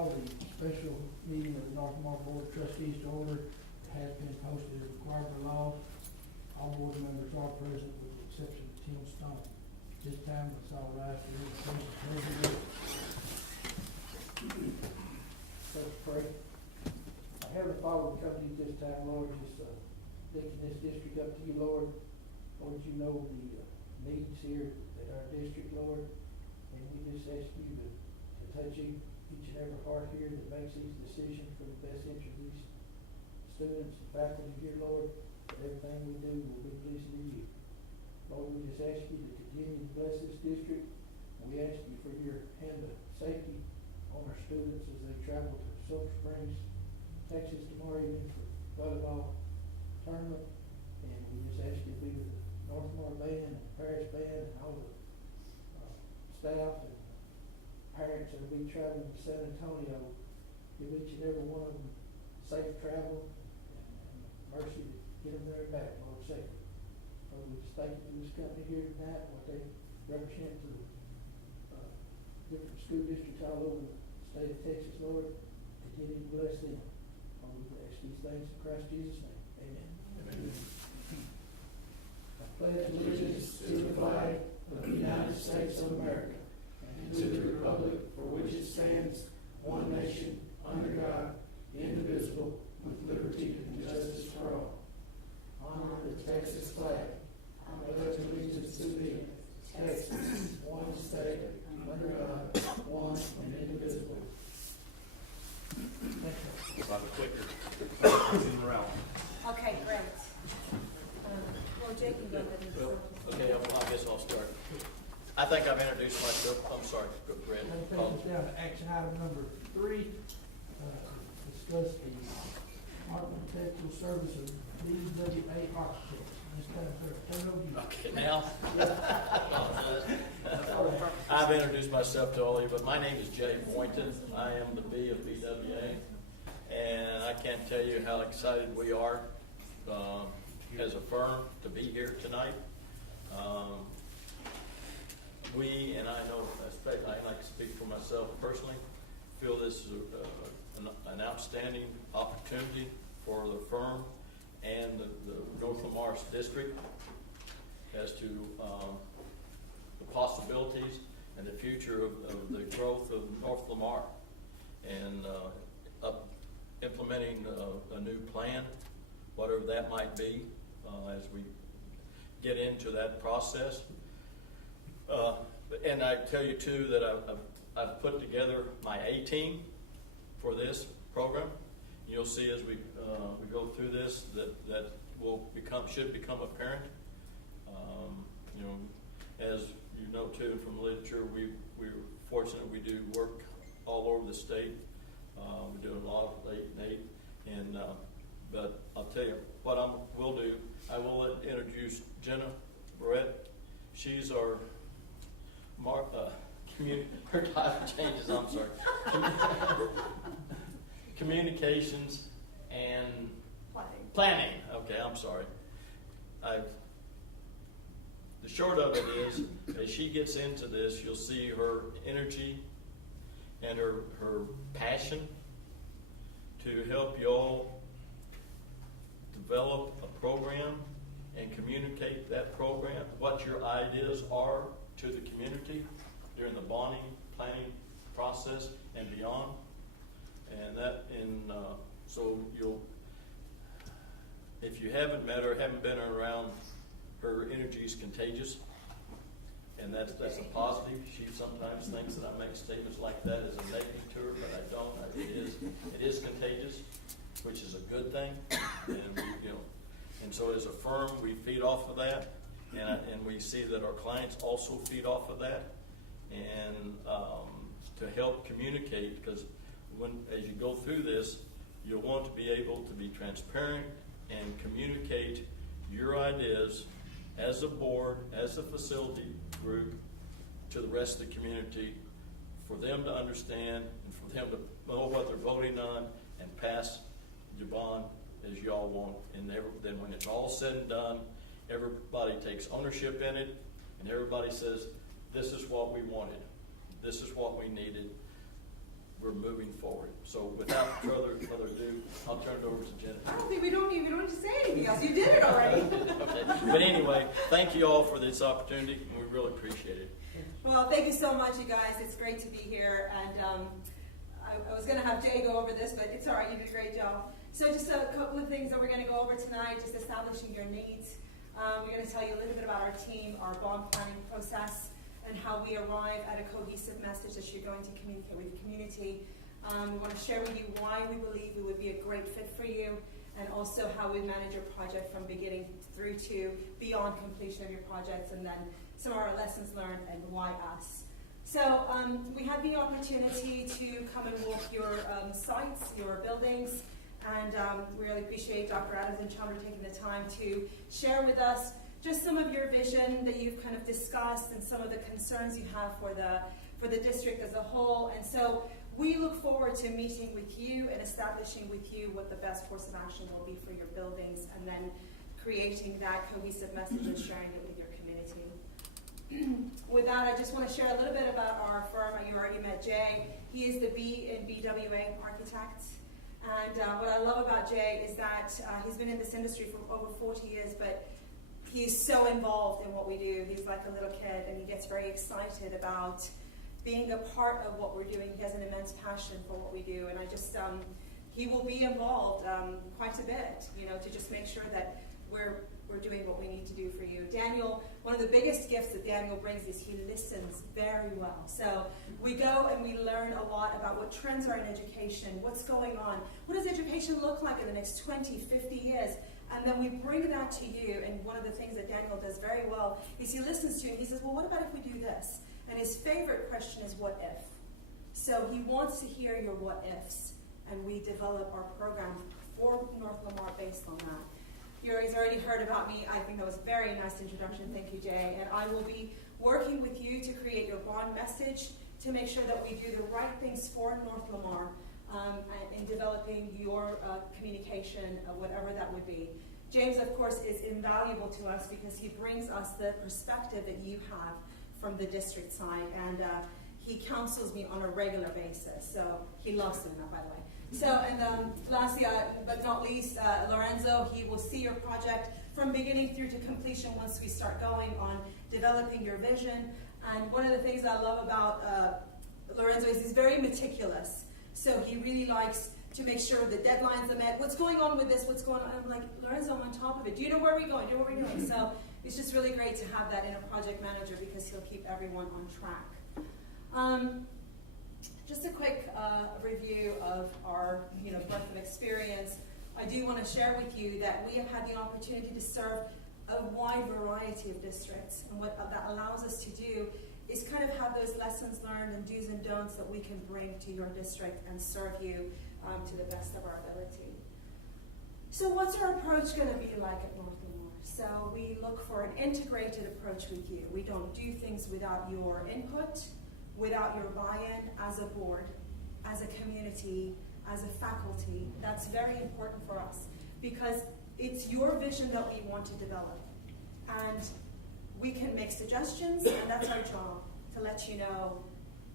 call the special meeting of the North Lamar Board of Trustees to order. It has been posted as required by law. All board members are present with the exception of Tim Stone. This time, let's all rise for the president. Let's pray. Heavenly Father, we come to you this time, Lord, just lifting this district up to you, Lord. Lord, you know the needs here at our district, Lord, and we just ask you to touch each and every heart here that makes these decisions for the best interest of these students and faculty here, Lord. That everything we do will be pleasing to you. Lord, we just ask you to continue to bless this district. We ask you for your hand of safety on our students as they travel to Silver Springs, Texas tomorrow evening for volleyball tournament. And we just ask you to be with the North Lamar Band and the Parish Band and all the staff and parents that will be traveling to San Antonio. Give each and every one of them safe travel and mercy to get them there and back, Lord, safely. Lord, we just thank you for this company here tonight, what they represent to different school districts all over the state of Texas, Lord. Continue to bless them. Lord, we ask these things in Christ Jesus' name. Amen. Amen. I pledge allegiance to the flag of the United States of America and to the republic for which it stands, one nation, under God, indivisible, with liberty and justice for all. Honor the Texas flag. I pledge allegiance to thee, Texas, one state, under God, one and indivisible. By the clicker. In the route. Okay, great. Well, Jake can go ahead and Well, start. okay, I guess I'll start. I think I've introduced myself. I'm sorry, go Brad. Let's take us down to action item number 3. Discuss the architectural service of DWA Architects. This time, sir, turn it over to you. Okay, now. I've introduced myself to all of you, but my name is Jay Boynton. I am the B of BWA, and I can't tell you how excited we are as a firm to be here tonight. We, and I know, I like to speak for myself personally, feel this is an outstanding opportunity for the firm and the North Lamar District as to the possibilities and the future of the growth of North Lamar and implementing a new plan, whatever that might be, as we get into that process. And I tell you too that I've put together my A team for this program. You'll see as we go through this that should become apparent. As you know too from the literature, we're fortunate we do work all over the state. We're doing a lot of 8 and 8, and but I'll tell you what we'll do. I will introduce Jenna Barrett. She's our her title changes. I'm sorry. Communications and planning. Okay, I'm sorry. The short of it is, as she gets into this, you'll see her energy and her passion to help you all develop a program and communicate that program, what your ideas are to the community during the bonding, planning process and beyond. And so if you haven't met her, haven't been around, her energy is contagious, and that's a positive. She sometimes thinks that I make statements like that as a negative to her, but I don't. It is contagious, which is a good thing, and so as a firm we feed off of that, and we see that our clients also feed off of that, and to help communicate, because as you go through this, you'll want to be able to be transparent and communicate your ideas as a board, as a facility group, to the rest of the community, for them to understand and for them to know what they're voting on and pass your bond as you all want. And then when it's all said and done, everybody takes ownership in it, and everybody says, this is what we wanted, this is what we needed, we're moving forward. So without further ado, I'll turn it over to Jenna. I don't think we don't need to say anything else. You did it already. Okay. But anyway, thank you all for this opportunity, and we really appreciate it. Well, thank you so much, you guys. It's great to be here. And I was going to have Jay go over this, but it's all right. You did a great job. So just a couple of things that we're going to go over tonight, just establishing your needs. We're going to tell you a little bit about our team, our bond planning process, and how we arrive at a cohesive message that you're going to communicate with the community. We want to share with you why we believe we would be a great fit for you, and also how we manage your project from beginning through to beyond completion of your projects, and then some of our lessons learned and why us. So we had the opportunity to come and walk your sites, your buildings, and we really appreciate Dr. Adams and Chandra taking the time to share with us just some of your vision that you've kind of discussed and some of the concerns you have for the district as a whole. And so we look forward to meeting with you and establishing with you what the best course of action will be for your buildings, and then creating that cohesive message and sharing it with your community. With that, I just want to share a little bit about our firm. You already met Jay. He is the B in BWA architect. And what I love about Jay is that he's been in this industry for over 40 years, but he's so involved in what we do. He's like a little kid, and he gets very excited about being a part of what we're doing. He has an immense passion for what we do, and I just, he will be involved quite a bit, to just make sure that we're doing what we need to do for you. Daniel, one of the biggest gifts that Daniel brings is he listens very well. So we go and we learn a lot about what trends are in education, what's going on, what does education look like in the next 20, 50 years, and then we bring that to you. And one of the things that Daniel does very well is he listens to you and he says, well, what about if we do this? And his favorite question is, what if? So he wants to hear your what ifs, and we develop our program for North Lamar based on that. Yuri's already heard about me. I think that was a very nice introduction. Thank you, Jay. And I will be working with you to create your bond message to make sure that we do the right things for North Lamar in developing your communication, whatever that would be. James, of course, is invaluable to us because he brings us the perspective that you have from the district side, and he counsels me on a regular basis. So he loves him now, by the way. So, and lastly, but not least, Lorenzo, he will see your project from beginning through to completion once we start going on developing your vision. And one of the things I love about Lorenzo is he's very meticulous. So he really likes to make sure the deadlines are met. What's going on with this? What's going on? I'm like, Lorenzo, I'm on top of it. Do you know where we're going? Do you know what we're doing? So it's just really great to have that in a project manager because he'll keep everyone on track. Just a quick review of our breadth of experience. I do want to share with you that we have had the opportunity to serve a wide variety of districts, and what that allows us to do is kind of have those lessons learned and do's and don'ts that we can bring to your district and serve you to the best of our ability. So what's our approach going to be like at North Lamar? So we look for an integrated approach with you. We don't do things without your input, without your buy-in as a board, as a community, as a faculty. That's very important for us because it's your vision that we want to develop. And we can make suggestions, and that's our job, to let you know,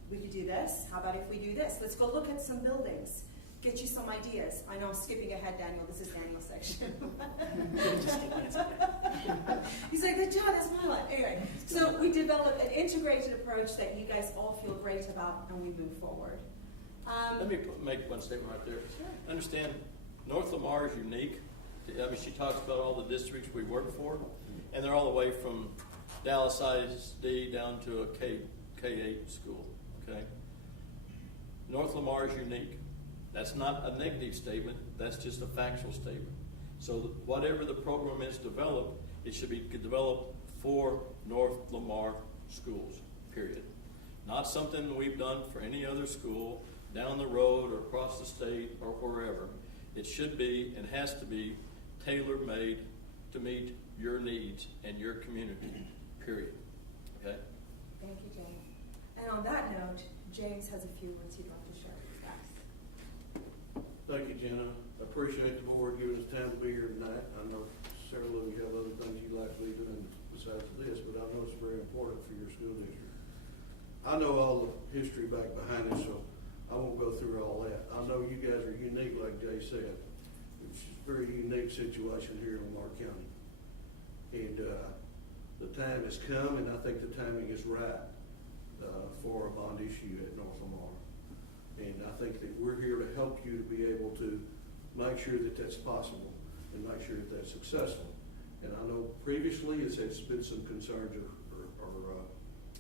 we could do this. How about if we do this? Let's go look at some buildings, get you some ideas. I know I'm skipping ahead, Daniel. This is Daniel's section. He's like, good job, that's my line. Anyway, so we develop an integrated approach that you guys all feel great about, and we move forward. Let me make one statement right there. Sure. Understand, North Lamar is unique. I mean, she talks about all the districts we work for, and they're all the way from Dallas ISD down to a K-8 school, okay? North Lamar is unique. That's not a negative statement, that's just a factual statement. So whatever the program is developed, it should be developed for North Lamar schools, period. Not something we've done for any other school down the road or across the state or wherever. It should be and has to be tailor-made to meet your needs and your community, period. Okay? Thank you, James. And on that note, James has a few words he'd like to share with us. Thank you, Jenna. I appreciate the board giving us time to be here tonight. I know several of you have other things you'd like to be doing besides this, but I know it's very important for your school district. I know all the history back behind it, so I won't go through all that. I know you guys are unique, like Jay said. It's a very unique situation here in Lamar County. And the time has come, and I think the timing is right for a bond issue at North Lamar. And I think that we're here to help you to be able to make sure that that's possible and make sure that that's successful. And I know previously it's been some concerns or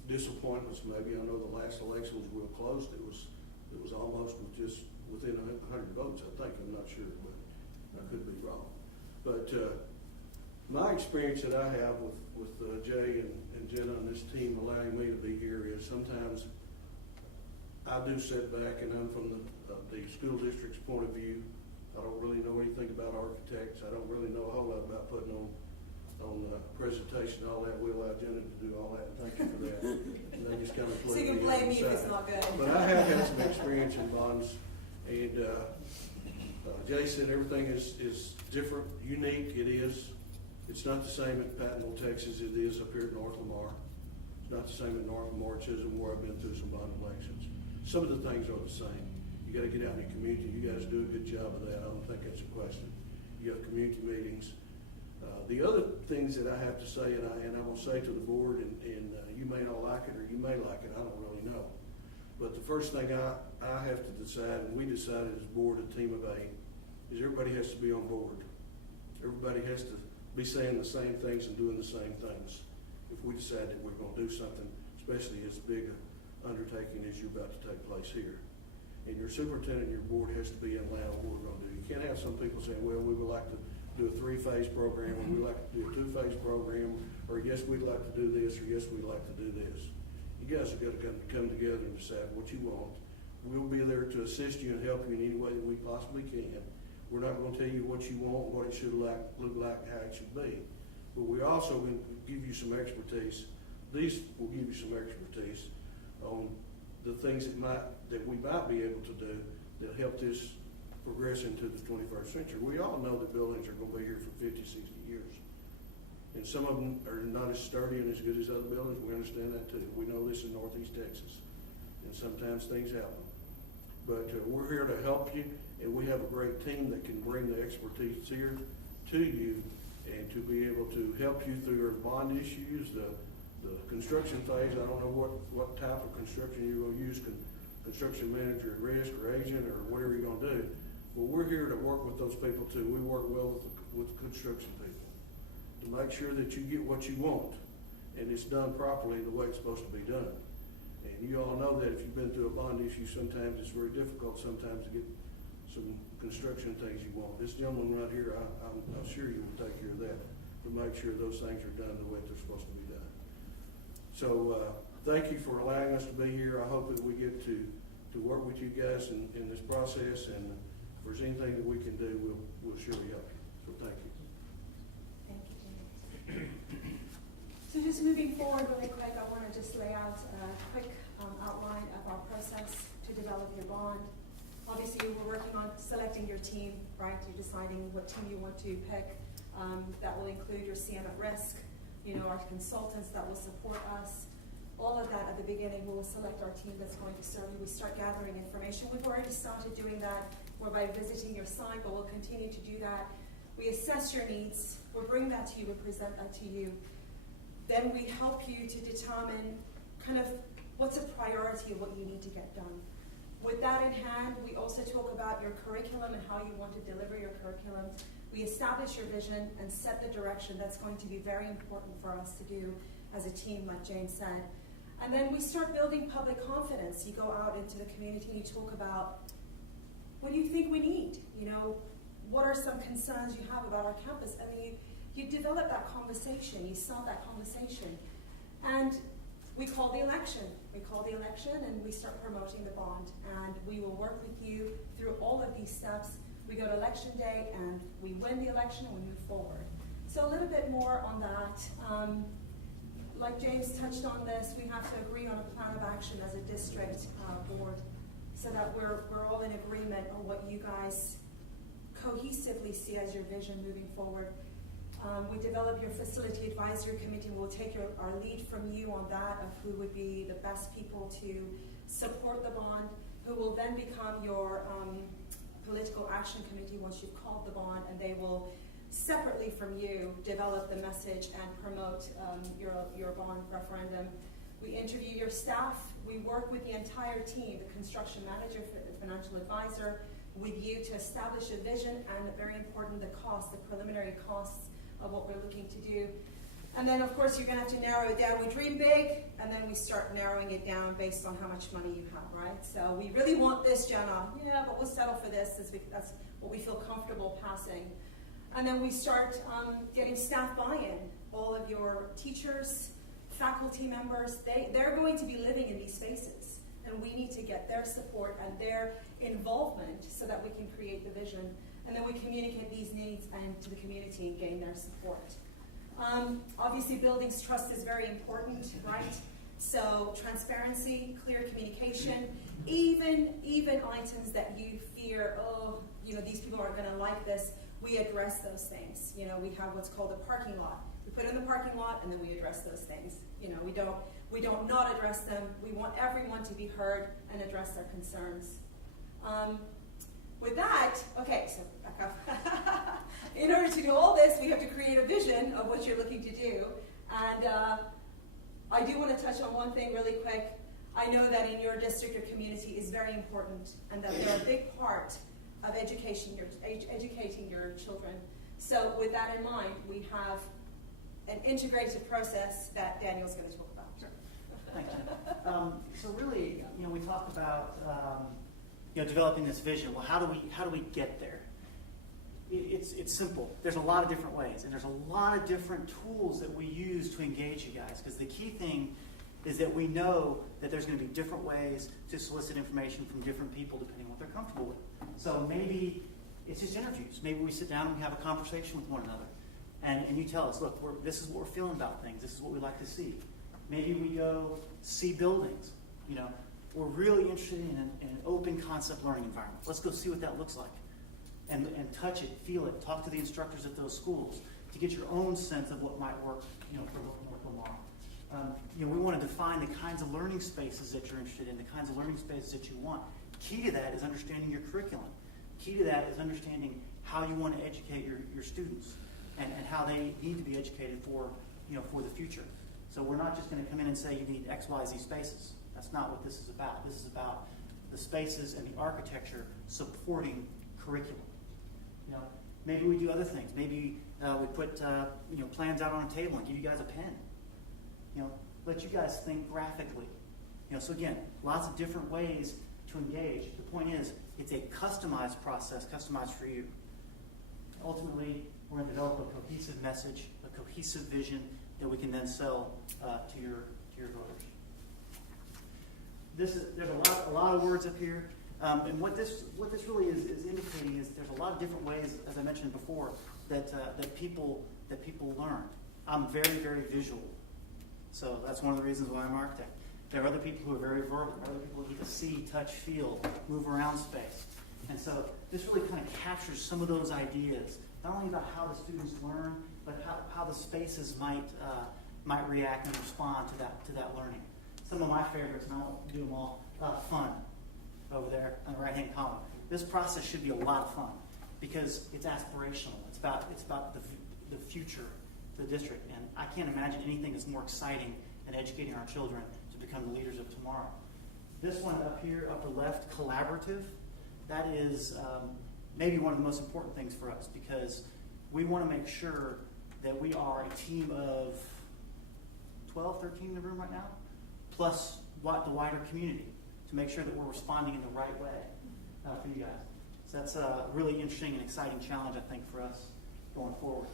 disappointments. Maybe I know the last election was real close. It was almost just within 100 votes, I think. I'm not sure, but I could be wrong. But my experience that I have with Jay and Jenna and this team allowing me to be here is sometimes I do sit back, and I'm from the school district's point of view. I don't really know anything about architects. I don't really know a whole lot about putting on presentation, all that. We allow Jenna to do all that. Thank you for that. And they just kind of So you can blame me if it's not good. But I have had some experience in bonds, and Jay said everything is different, unique. It is. It's not the same in Pattonville, Texas. It is up here at North Lamar. It's not the same in North Lamar, Chisholm, where I've been through some bond elections. Some of the things are the same. You got to get out in the community. You guys do a good job of that. I don't think that's a question. You have community meetings. The other things that I have to say, and I'm going to say to the board, and you may not like it or you may like it, I don't really know. But the first thing I have to decide, and we decided as a board, a team of 8, is everybody has to be on board. Everybody has to be saying the same things and doing the same things. If we decide that we're going to do something, especially as big an undertaking as you're about to take place here. And your superintendent and your board has to be in line with what we're going to do. You can't have some people saying, well, we would like to do a 3-phase program, or we'd like to do a 2-phase program, or yes, we'd like to do this, or yes, we'd like to do this. You guys have got to come together and decide what you want. We'll be there to assist you and help you in any way that we possibly can. We're not going to tell you what you want, what it should look like, how it should be. But we also will give you some expertise. These will give you some expertise on the things that we might be able to do that help this progress into the 21st century. We all know that buildings are going to be here for 50, 60 years. And some of them are not as sturdy and as good as other buildings. We understand that too. We know this in Northeast Texas. And sometimes things happen. But we're here to help you, and we have a great team that can bring the expertise here to you and to be able to help you through your bond issues, the construction phase. I don't know what type of construction you're going to use, construction manager at risk or agent or whatever you're going to do. Well, we're here to work with those people too. We work well with construction people to make sure that you get what you want and it's done properly the way it's supposed to be done. And you all know that if you've been through a bond issue, sometimes it's very difficult sometimes to get some construction things you want. This gentleman right here, I'm sure you will take care of that to make sure those things are done the way they're supposed to be done. So thank you for allowing us to be here. I hope that we get to work with you guys in this process, and if there's anything that we can do, we'll surely help you. So thank you. Thank you, Jimmy. So just moving forward really quick, I want to just lay out a quick outline of our process to develop your bond. Obviously, we're working on selecting your team, right? You're deciding what team you want to pick. That will include your CM at risk, our consultants that will support us. All of that at the beginning, we'll select our team that's going to serve you. We start gathering information. We've already started doing that. We're by visiting your site, but we'll continue to do that. We assess your needs. We'll bring that to you and present that to you. Then we help you to determine kind of what's a priority of what you need to get done. With that in hand, we also talk about your curriculum and how you want to deliver your curriculum. We establish your vision and set the direction. That's going to be very important for us to do as a team, like James said. And then we start building public confidence. You go out into the community and you talk about, what do you think we need? What are some concerns you have about our campus? I mean, you develop that conversation, you start that conversation. And we call the election. We call the election and we start promoting the bond. And we will work with you through all of these steps. We go to election day and we win the election and we move forward. So a little bit more on that. Like James touched on this, we have to agree on a plan of action as a district board so that we're all in agreement on what you guys cohesively see as your vision moving forward. We develop your facility advisory committee. We'll take our lead from you on that of who would be the best people to support the bond. who will then become your political action committee once you've called the bond, and they will separately from you develop the message and promote your bond referendum. We interview your staff. We work with the entire team, the construction manager, the financial advisor, with you to establish a vision and, very important, the cost, the preliminary costs of what we're looking to do. And then, of course, you're going to have to narrow it down. We dream big, and then we start narrowing it down based on how much money you have, right? So we really want this, Jenna. Yeah, but we'll settle for this. That's what we feel comfortable passing. And then we start getting staff buy-in. All of your teachers, faculty members, they're going to be living in these spaces. And we need to get their support and their involvement so that we can create the vision. And then we communicate these needs and to the community and gain their support. Obviously, buildings trust is very important, right? So transparency, clear communication, even items that you fear, these people aren't going to like this, we address those things. We have what's called a parking lot. We put it in the parking lot, and then we address those things. We don't not address them. We want everyone to be heard and address their concerns. With that, okay, so back up. In order to do all this, we have to create a vision of what you're looking to do. And I do want to touch on one thing really quick. I know that in your district, your community is very important, and that they're a big part of educating your children. So with that in mind, we have an integrated process that Daniel's going to talk about. Sure. Thank you. So really, we talked about developing this vision. Well, how do we get there? It's simple. There's a lot of different ways, and there's a lot of different tools that we use to engage you guys. Because the key thing is that we know that there's going to be different ways to solicit information from different people depending on what they're comfortable with. So maybe it's just interviews. Maybe we sit down and we have a conversation with one another. And you tell us, look, this is what we're feeling about things. This is what we like to see. Maybe we go see buildings. We're really interested in an open concept learning environment. Let's go see what that looks like. And touch it, feel it, talk to the instructors at those schools to get your own sense of what might work, for North Lamar. We want to define the kinds of learning spaces that you're interested in, the kinds of learning spaces that you want. Key to that is understanding your curriculum. Key to that is understanding how you want to educate your students and how they need to be educated for the future. So we're not just going to come in and say you need X, Y, Z spaces. That's not what this is about. This is about the spaces and the architecture supporting curriculum. Maybe we do other things. Maybe we put plans out on a table and give you guys a pen. Let you guys think graphically. So again, lots of different ways to engage. The point is, it's a customized process, customized for you. Ultimately, we're going to develop a cohesive message, a cohesive vision that we can then sell to your voters. There's a lot of words up here. And what this really is indicating is there's a lot of different ways, as I mentioned before, that people learn. I'm very, very visual. So that's one of the reasons why I'm an architect. There are other people who are very verbal. There are other people who get to see, touch, feel, move around space. And so this really kind of captures some of those ideas, not only about how the students learn, but how the spaces might react and respond to that learning. Some of my favorites, and I won't do them all, fun. Over there on the right-hand column. This process should be a lot of fun because it's aspirational. It's about the future of the district, and I can't imagine anything that's more exciting than educating our children to become the leaders of tomorrow. This one up here, upper left, collaborative. That is maybe one of the most important things for us because we want to make sure that we are a team of 12, 13 in the room right now, plus the wider community, to make sure that we're responding in the right way for you guys. So that's a really interesting and exciting challenge, I think, for us going forward.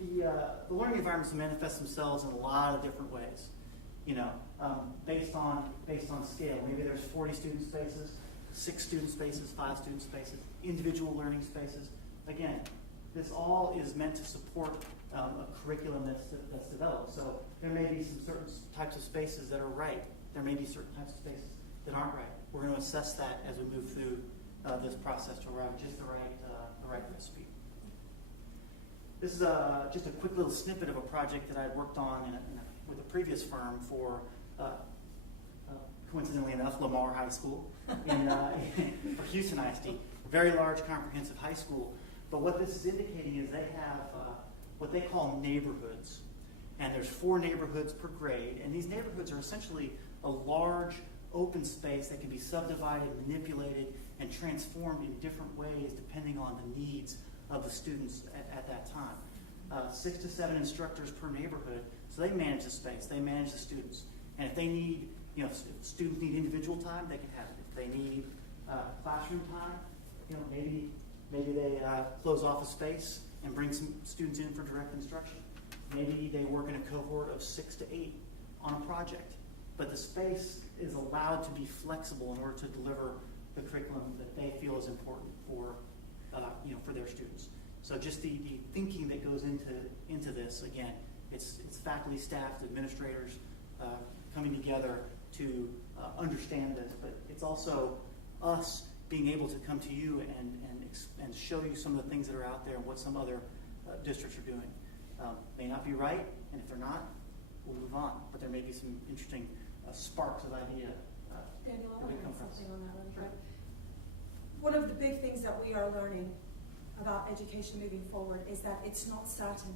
The learning environments manifest themselves in a lot of different ways. Based on scale. Maybe there's 40 student spaces, 6 student spaces, 5 student spaces, individual learning spaces. Again, this all is meant to support a curriculum that's developed. So there may be some certain types of spaces that are right. There may be certain types of spaces that aren't right. We're going to assess that as we move through this process to arrive at just the right recipe. This is just a quick little snippet of a project that I worked on with a previous firm for a coincidentally enough, Lamar High School for Houston ISD. Very large comprehensive high school. But what this is indicating is they have what they call neighborhoods. And there's 4 neighborhoods per grade. And these neighborhoods are essentially a large open space that can be subdivided, manipulated, and transformed in different ways depending on the needs of the students at that time. 6 to 7 instructors per neighborhood. So they manage the space, they manage the students. And if they need, if students need individual time, they can have it. If they need classroom time, maybe they close off a space and bring some students in for direct instruction. Maybe they work in a cohort of 6 to 8 on a project. But the space is allowed to be flexible in order to deliver the curriculum that they feel is important for their students. So just the thinking that goes into this, again, it's faculty, staff, administrators coming together to understand this, but it's also us being able to come to you and show you some of the things that are out there and what some other districts are doing. May not be right, and if they're not, we'll move on. But there may be some interesting sparks of idea. Daniel, I that want may to come add from us. something on that really Sure. quick. One of the big things that we are learning about education moving forward is that it's not certain.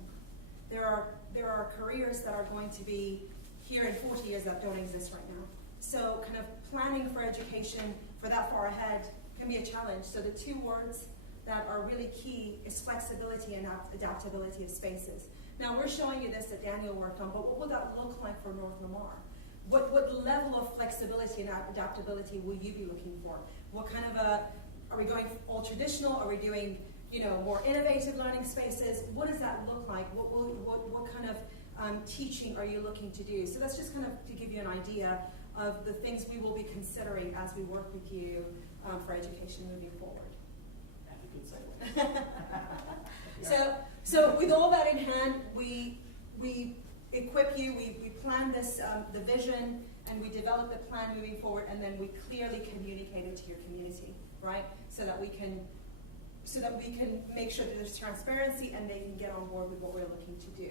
There are careers that are going to be here in 40 years that don't exist right now. So kind of planning for education for that far ahead can be a challenge. So the 2 words that are really key is flexibility and adaptability of spaces. Now we're showing you this that Daniel worked on, but what will that look like for North Lamar? What level of flexibility and adaptability will you be looking for? What kind of are we going all traditional? Are we doing more innovative learning spaces? What does that look like? What kind of teaching are you looking to do? So that's just kind of to give you an idea of the things we will be considering as we work with you for education moving forward. That's a good segue. So with all that in hand, we equip you, we plan this, the vision, and we develop the plan moving forward, and then we clearly communicate it to your community, right? So that we can make sure that there's transparency and they can get on board with what we're looking to do.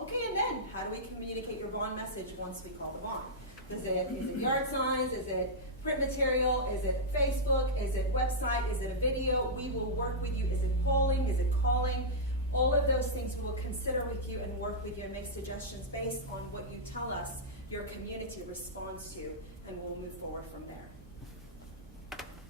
Okay, and then how do we communicate your bond message once we call the bond? Is it yard signs? Is it print material? Is it Facebook? Is it website? Is it a video? We will work with you. Is it polling? Is it calling? All of those things we will consider with you and work with you and make suggestions based on what you tell us your community responds to, and we'll move forward from there.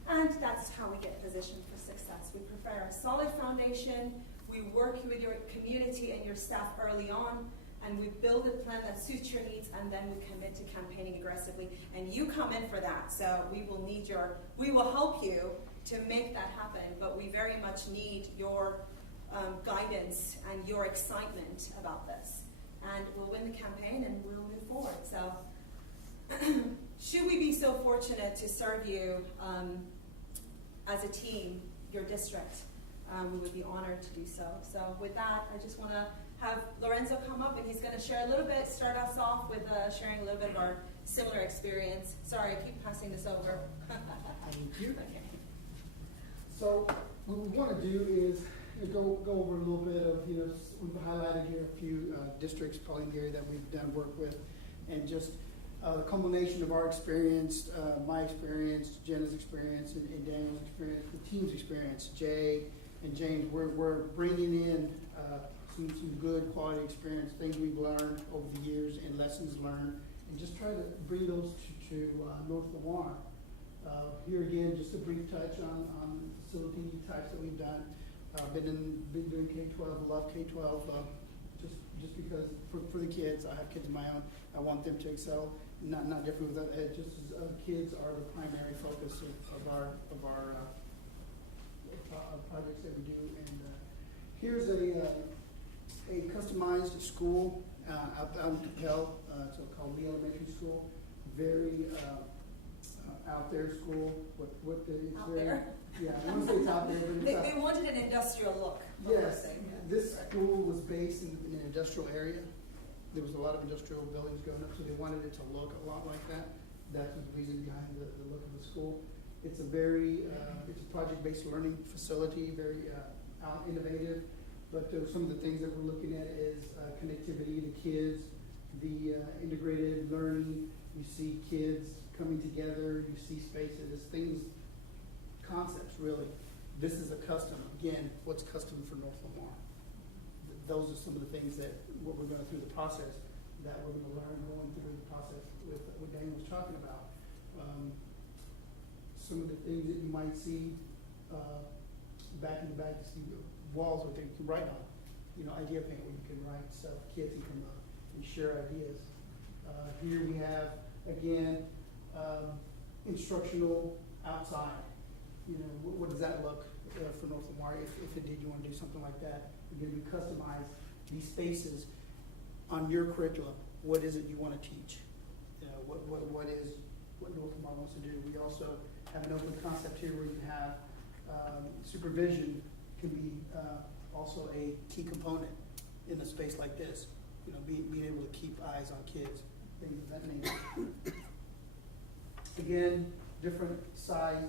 And that's how we get positioned for success. We prepare a solid foundation, we work with your community and your staff early on, and we build a plan that suits your needs, and then we commit to campaigning aggressively. And you come in for that, so we will help you to make that happen, but we very much need your guidance and your excitement about this. And we'll win the campaign and we'll move forward. So should we be so fortunate to serve you as a team, your district, we would be honored to do so. So with that, I just want to have Lorenzo come up, and he's going to share a little bit, start us off with sharing a little bit of our similar experience. Sorry, I keep passing this over. Thank you. Okay. So what we want to do is go over a little bit of, we've highlighted here a few districts, probably, Gary, that we've done work with, and just the culmination of our experience, my experience, Jenna's experience, and Daniel's experience, the team's experience, Jay and James. We're bringing in some good quality experience, things we've learned over the years, and lessons learned, and just try to bring those to North Lamar. Here again, just a brief touch on facility types that we've done. Been doing K-12, love K-12, just because for the kids, I have kids of my own, I want them to excel, not different with just as kids are the primary focus of our projects that we do. And here's a customized school out in Capel, it's called Lee Elementary School, very out there school. It's Out very, there? yeah, I want to say it's out there, but it's They wanted an industrial look. Yes, this school was based in an industrial area. There was a lot of industrial buildings going up, so they wanted it to look a lot like that. That was the reason behind the look of the school. It's a very, it's a project-based learning facility, very innovative. But some of the things that we're looking at is connectivity to kids, the integrated learning, you see kids coming together, you see spaces, things, concepts really. This is a custom. Again, what's custom for North Lamar? Those are some of the things that what we're going through the process that we're going to learn going through the process with what Daniel was talking about. Some of the things that you might see back in the back, you see walls where you can write on. Idea paint where you can write stuff. Kids can come up and share ideas. Here we have again instructional outside. What does that look for North Lamar? If indeed you want to do something like that, you're going to customize these spaces on your curriculum. What is it you want to teach? What North Lamar wants to do. We also have an open concept here where you can have supervision can be also a key component in a space like this. Being able to keep eyes on kids, things of that nature. Again, different size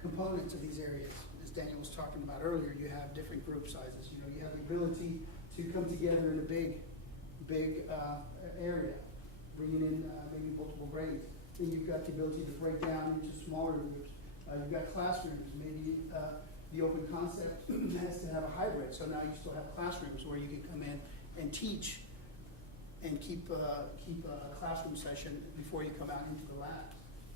components of these areas. As Daniel was talking about earlier, you have different group sizes. You have the ability to come together in a big area, bringing in maybe multiple grades. Then you've got the ability to break down into smaller groups. You've got classrooms. Maybe the open concept has to have a hybrid. So now you still have classrooms where you can come in and teach and keep a classroom session before you come out into the lab.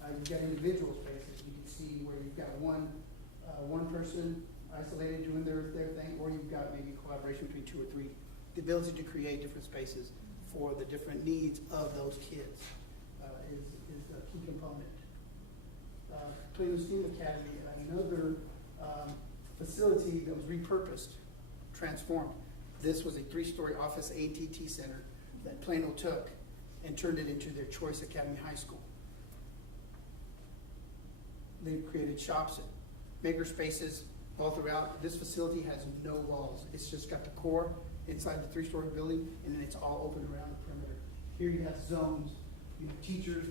You've got individual spaces. You can see where you've got one person isolated doing their thing, or you've got maybe collaboration between 2 or 3. The ability to create different spaces for the different needs of those kids is a key component. Toledo STEAM Academy, another facility that was repurposed, transformed. This was a 3-story office AT&T center that Plano took and turned it into their Choice Academy High School. They've created shops, maker spaces all throughout. This facility has no walls. It's just got the core inside the 3-story building, and then it's all open around the perimeter. Here you have zones. You have teachers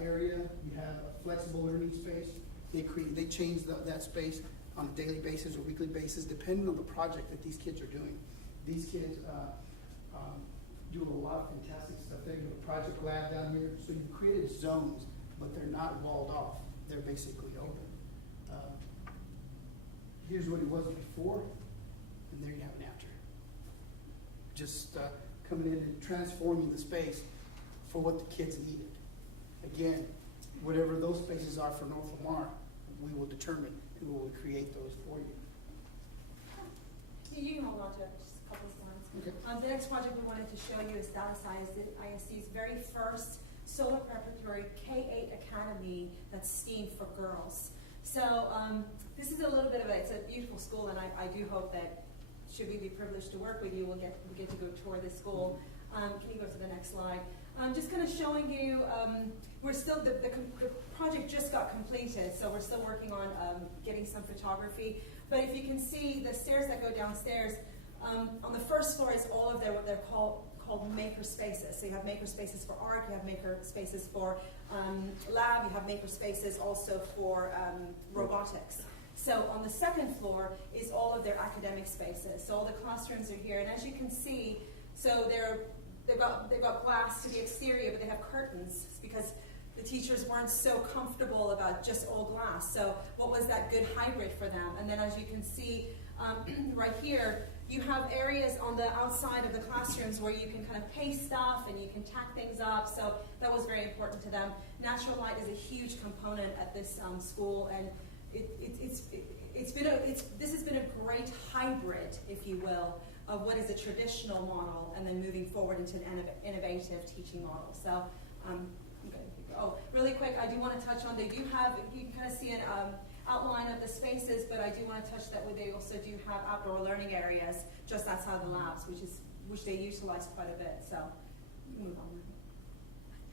area. You have a flexible learning space. They change that space on a daily basis or weekly basis, depending on the project that these kids are doing. These kids do a lot of fantastic stuff. They have a project lab down here. So you created zones, but they're not walled off. They're basically open. Here's what it was before, and there you have an after. Just coming in and transforming the space for what the kids needed. Again, whatever those spaces are for North Lamar, we will determine and we will create those for you. You can hold on to it, just a couple of slides. Okay. The next project we wanted to show you is Dallas ISD's very first solar preparatory K-8 academy that's STEAM for girls. So this is a little bit of it's a beautiful school, and I do hope that should we be privileged to work with you, we get to go tour this school. Can you go to the next slide? Just kind of showing you, we're still, the project just got completed, so we're still working on getting some photography. But if you can see the stairs that go downstairs, on the first floor is all of what they're called maker spaces. So you have maker spaces for art, you have maker spaces for lab, you have maker spaces also for robotics. So on the second floor is all of their academic spaces. So all the classrooms are here, and as you can see, so they've got glass to the exterior, but they have curtains because the teachers weren't so comfortable about just all glass. So what was that good hybrid for them? And then as you can see right here, you have areas on the outside of the classrooms where you can kind of paste stuff and you can tack things up. So that was very important to them. Natural light is a huge component at this school, and this has been a great hybrid, if you will, of what is a traditional model and then moving forward into an innovative teaching model. So, really quick, I do want to touch on, you can kind of see an outline of the spaces, but I do want to touch that they also do have outdoor learning areas just outside the labs, which they utilize quite a bit. So, move on.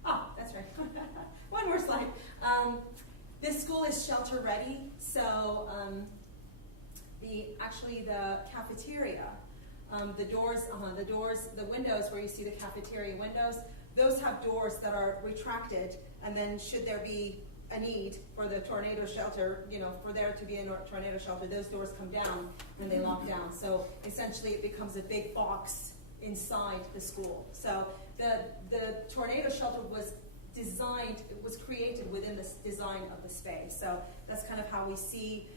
Oh, that's right. One more slide. This school is shelter ready, so the cafeteria, the windows where you see the cafeteria windows, those have doors that are retracted, and then should there be a need for the tornado shelter, for there to be a tornado shelter, those doors come down and they lock down. So essentially it becomes a big box inside the school. So the tornado shelter was designed, it was created within the design of the space. So that's kind of how we see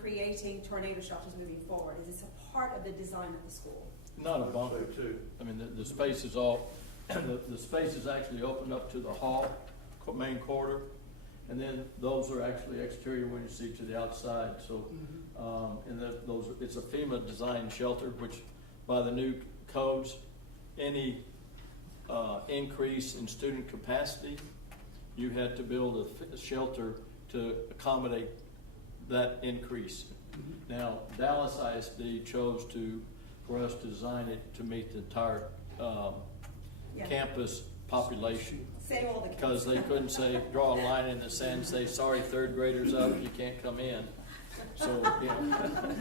creating tornado shelters moving forward. Is it's a part of the design of the school. Not a bunker too. I mean, the space is all, the space is actually opened up to the hall, main corridor. And then those are actually exterior when you see to the outside, so, and those, it's a FEMA designed shelter, which by the new codes, any increase in student capacity, you had to build a shelter to accommodate that increase. Now, Dallas ISD chose for us to design it to meet the entire Yeah. campus population. Same old again. Because they couldn't draw a line in the sand and say, sorry, third graders up, you can't come in. So, you know,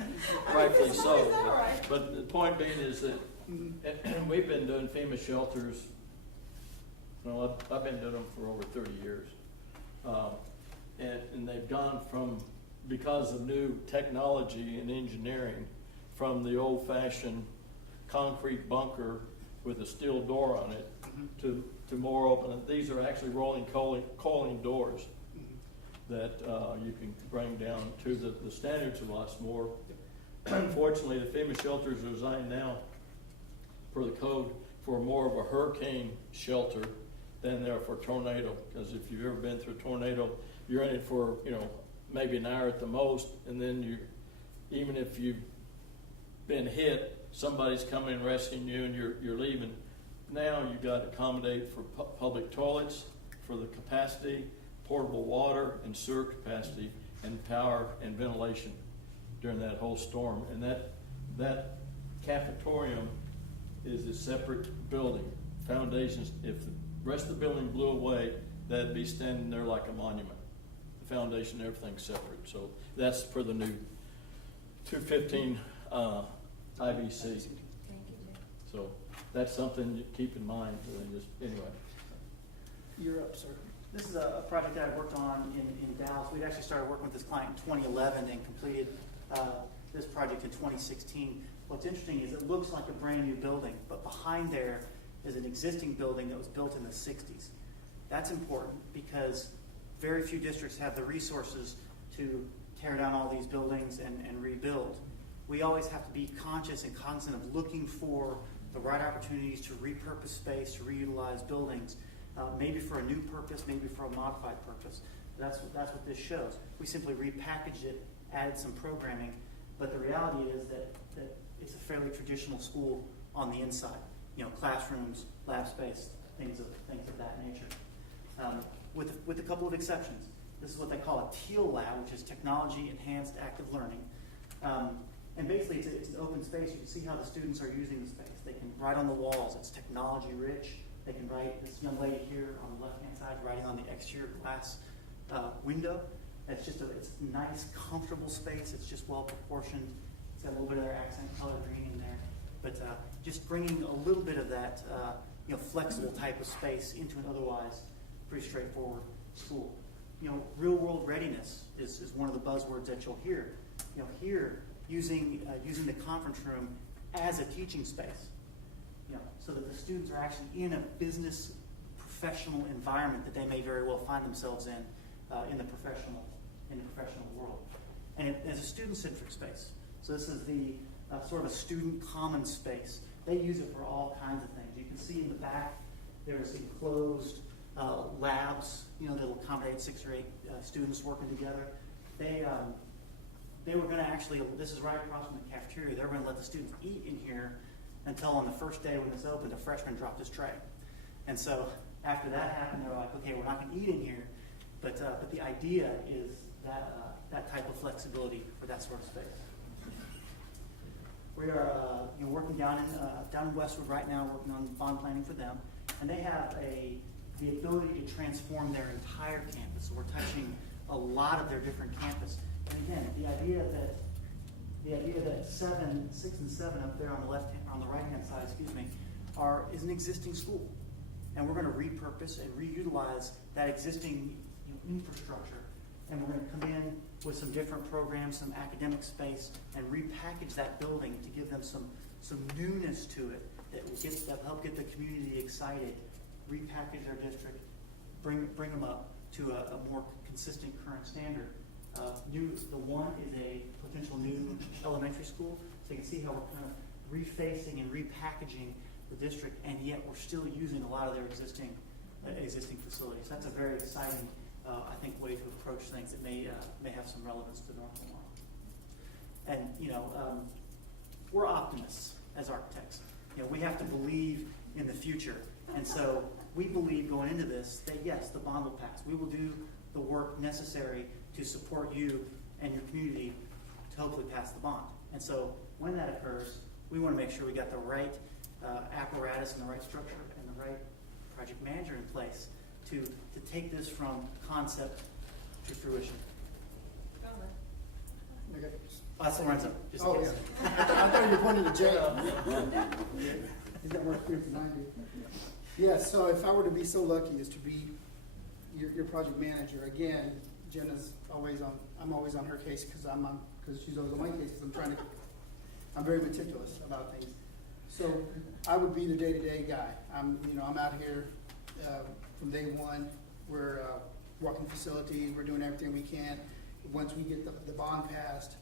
rightfully so. Is that right? But the point being is that, and we've been doing FEMA shelters, I've been doing them for over 30 years. And they've gone from, because of new technology and engineering, from the old-fashioned concrete bunker with a steel door on it to more open. These are actually rolling coaling doors that you can bring down to the standards a lot more. Unfortunately, the FEMA shelters are designed now for the code for more of a hurricane shelter than they are for tornado. Because if you've ever been through a tornado, you're in it for, you know, maybe an hour at the most, and then even if you've been hit, somebody's coming and rescuing you, and you're leaving. Now you've got to accommodate for public toilets, for the capacity, portable water and sewer capacity, and power and ventilation during that whole storm. And that cafetorium is a separate building. Foundations, if the rest of the building blew away, that'd be standing there like a monument. The foundation, everything's separate. So that's for the new 215 IBC. Thank you, Jay. So that's something you keep in mind. Anyway. You're up, sir. This is a project that I worked on in Dallas. We'd actually started working with this client in 2011 and completed this project in 2016. What's interesting is it looks like a brand new building, but behind there is an existing building that was built in the 60s. That's important because very few districts have the resources to tear down all these buildings and rebuild. We always have to be conscious and cognizant of looking for the right opportunities to repurpose space, to reutilize buildings, maybe for a new purpose, maybe for a modified purpose. That's what this shows. We simply repackaged it, added some programming, but the reality is that it's a fairly traditional school on the inside. You know, classrooms, lab space, things of that nature. With a couple of exceptions. This is what they call a TEAL lab, which is Technology Enhanced Active Learning. And basically, it's an open space. You can see how the students are using the space. They can write on the walls. It's technology rich. They can write, this young lady here on the left-hand side, writing on the exterior glass window. It's just it's a nice, comfortable space. It's just well proportioned. It's got a little bit of their accent color green in there. But just bringing a little bit of that flexible type of space into an otherwise pretty straightforward school. Real-world readiness is one of the buzzwords that you'll hear. Here, using the conference room as a teaching space, so that the students are actually in a business professional environment that they may very well find themselves in the professional world. And it's a student-centric space. So this is the sort of a student common space. They use it for all kinds of things. You can see in the back there's enclosed labs, that'll accommodate 6 or 8 students working together. They were going to actually, this is right across from the cafeteria, they were going to let the students eat in here until on the first day when this opened, a freshman dropped his tray. And so after that happened, they were like, okay, we're not going to eat in here, but the idea is that type of flexibility for that sort of space. We are working down in Westwood right now, working on bond planning for them, and they have the ability to transform their entire campus. So we're touching a lot of their different campus. And again, the idea that 6 and 7 up there on the right hand side, is an existing school, and we're going to repurpose and reutilize that existing infrastructure, and we're going to come in with some different programs, some academic space, and repackage that building to give them some newness to it that will help get the community excited, repackage their district, bring them up to a more consistent current standard. The one is a potential new elementary school, so you can see how we're kind of refacing and repackaging the district, and yet we're still using a lot of their existing facilities. That's a very exciting, I think, way to approach things that may have some relevance to North Lamar. And we're optimists as architects. We have to believe in the future, and so we believe going into this that yes, the bond will pass. We will do the work necessary to support you and your community to hopefully pass the bond. And so when that occurs, we want to make sure we got the right apparatus and the right structure and the right project manager in place to take this from concept to fruition. Okay. That's Lorenzo. Just in Oh, case. yeah. I thought you were pointing to Jay. He's got more experience than I do. Yeah, so if I were to be so lucky as to be your project manager, again, Jenna's always on, I'm always on her case because she's always on my case because I'm very meticulous about things. So I would be the day-to-day guy. I'm out here from day one. We're walking facilities. We're doing everything we can. Once we get the bond passed,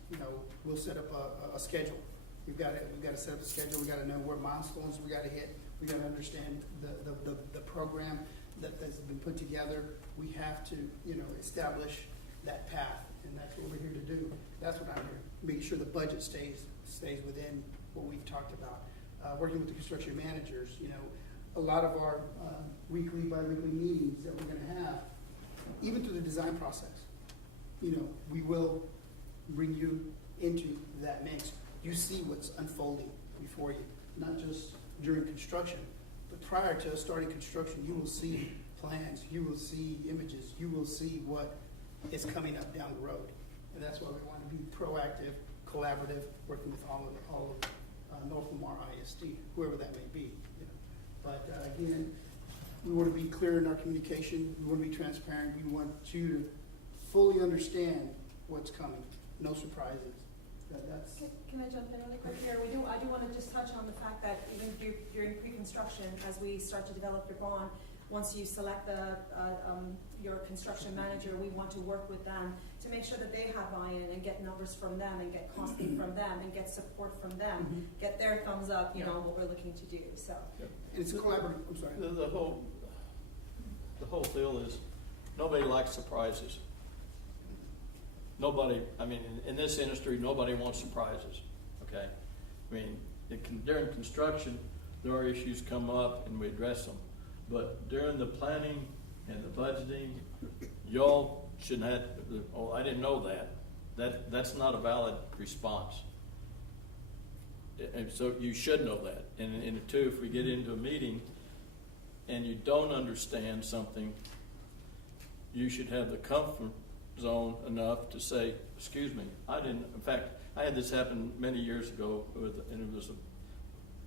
we'll set up a schedule. We've got to set up a schedule. We got to know what milestones we got to hit. We got to understand the program that's been put together. We have to establish that path, and that's what we're here to do. That's what I'm here, making sure the budget stays within what we've talked about. Working with the construction managers, a lot of our weekly, bi-weekly meetings that we're going to have, even through the design process, we will bring you into that mix. You see what's unfolding before you, not just during construction, but prior to starting construction, you will see plans, you will see images, you will see what is coming up down the road. And that's why we want to be proactive, collaborative, working with all of North Lamar ISD, whoever that may be. But again, we want to be clear in our communication. We want to be transparent. We want you to fully understand what's coming. No surprises. That's. Can I jump in really quick here? I do want to just touch on the fact that even during pre-construction, as we start to develop your bond, once you select your construction manager, we want to work with them to make sure that they have buy-in and get numbers from them and get costing from them and get support from them, get their thumbs up, what we're looking to do. So It's collaborative. I'm sorry. The whole deal is nobody likes surprises. Nobody, in this industry, nobody wants surprises, okay? During construction, there are issues come up and we address them. But during the planning and the budgeting, y'all shouldn't have, I didn't know that. That's not a valid response. And so you should know that. And two, if we get into a meeting and you don't understand something, you should have the comfort zone enough to say, excuse me, I didn't, in fact, I had this happen many years ago, and it was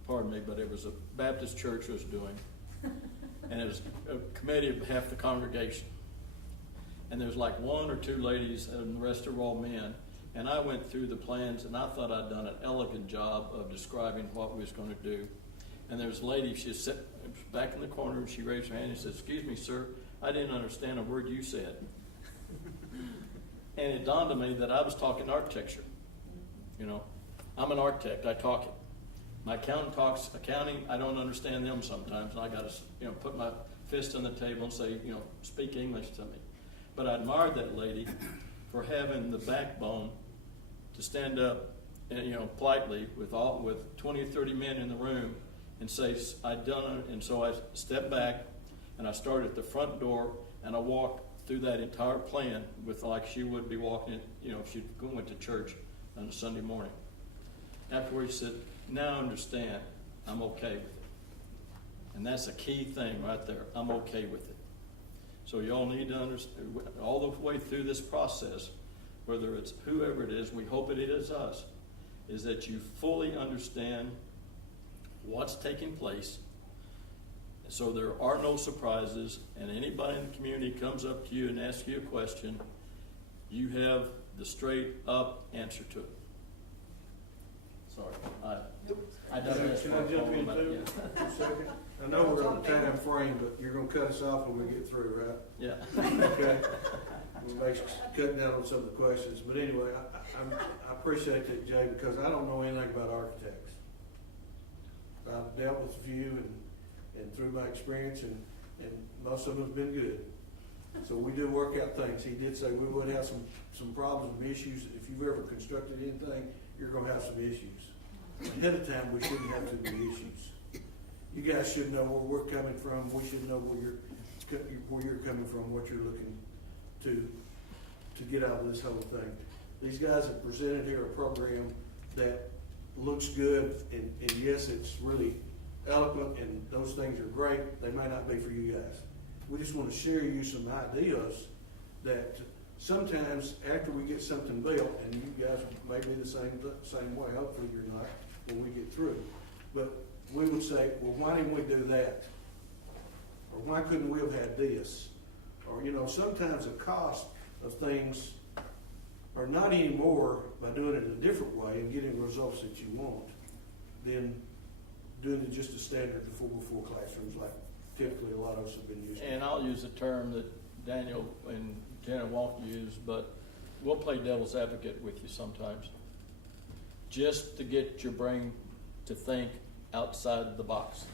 it was a Baptist church was doing, and it was a committee of half the congregation. And there was like one or two ladies, and the rest are all men. And I went through the plans, and I thought I'd done an elegant job of describing what we was going to do. And there was a lady, she was back in the corner, and she raised her hand and said, excuse me, sir, I didn't understand a word you said. And it dawned on me that I was talking architecture. I'm an architect, I talk it. My accountant talks accounting, I don't understand them sometimes, and I got to put my fist on the table and say, speak English to me. But I admired that lady for having the backbone to stand up and, politely with 20 or 30 men in the room and say, I'd done it. And so I stepped back and I started at the front door and I walked through that entire plan with like she would be walking, if she went to church on a Sunday morning. Afterwards, she said, now I understand, I'm okay with it. And that's a key thing right there, I'm okay with it. So y'all need to understand, all the way through this process, whether it's whoever it is, we hope it is us, is that you fully understand what's taking place. So there are no surprises, and anybody in the community comes up to you and asks you a question, you have the straight up answer to it. Sorry, I digress. Can I jump in too? Yeah. For a second? I know we're on a time frame, but you're gonna cut us off when we get through, right? Yeah. Okay. We'll make, cutting down on some of the questions, but anyway, I appreciate that, Jay, because I don't know anything about architects. I've dealt with a few and through my experience, and most of them have been good. So we do work out things. He did say we would have some problems and issues. If you've ever constructed anything, you're gonna have some issues. Ahead of time, we shouldn't have too many issues. You guys should know where we're coming from. We should know where you're coming from, what you're looking to get out of this whole thing. These guys have presented here a program that looks good, and yes, it's really eloquent, and those things are great. They may not be for you guys. We just want to share you some ideas that sometimes after we get something built, and you guys may be the same way, hopefully you're not when we get through, but we would say, well, why didn't we do that? Or why couldn't we have had this? Or, sometimes the cost of things are not anymore by doing it a different way and getting results that you want than doing it just a standard 4x4 classrooms like typically a lot of us have been using. And I'll use a term that Daniel and Jenna won't use, but we'll play devil's advocate with you sometimes, just to get your brain to think outside the box.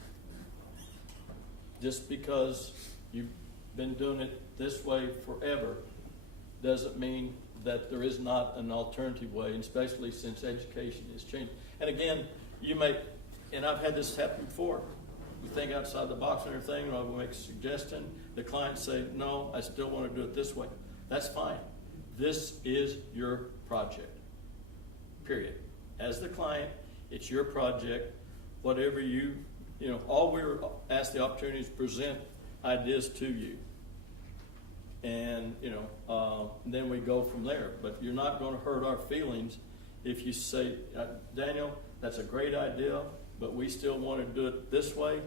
Just because you've been doing it this way forever doesn't mean that there is not an alternative way, and especially since education is changing. And again, you may, and I've had this happen before, we think outside the box and everything, and we make a suggestion, the clients say, no, I still want to do it this way. That's fine. This is your project, period. As the client, it's your project. Whatever all we're asked the opportunity is to present ideas to you. And, then we go from there. But you're not going to hurt our feelings if you say, Daniel, that's a great idea, but we still want to do it this way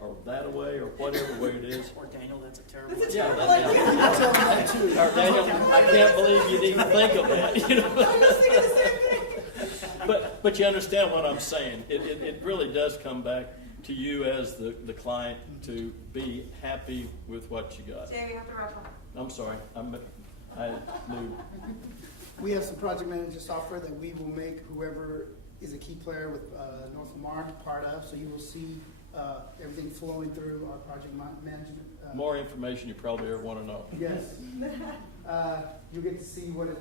or that way or whatever way it is. Or Daniel, that's a terrible That's a idea. terrible idea. Or Daniel, I can't believe you didn't think of that. I was thinking the same thing. But you understand what I'm saying. It really does come back to you as the client to be happy with what you got. Jay, we have to wrap up. I'm sorry. I knew. We have some project manager software that we will make whoever is a key player with North Lamar part of, so you will see everything flowing through our project management. More information you probably ever want to know. Yes. You'll get to see what it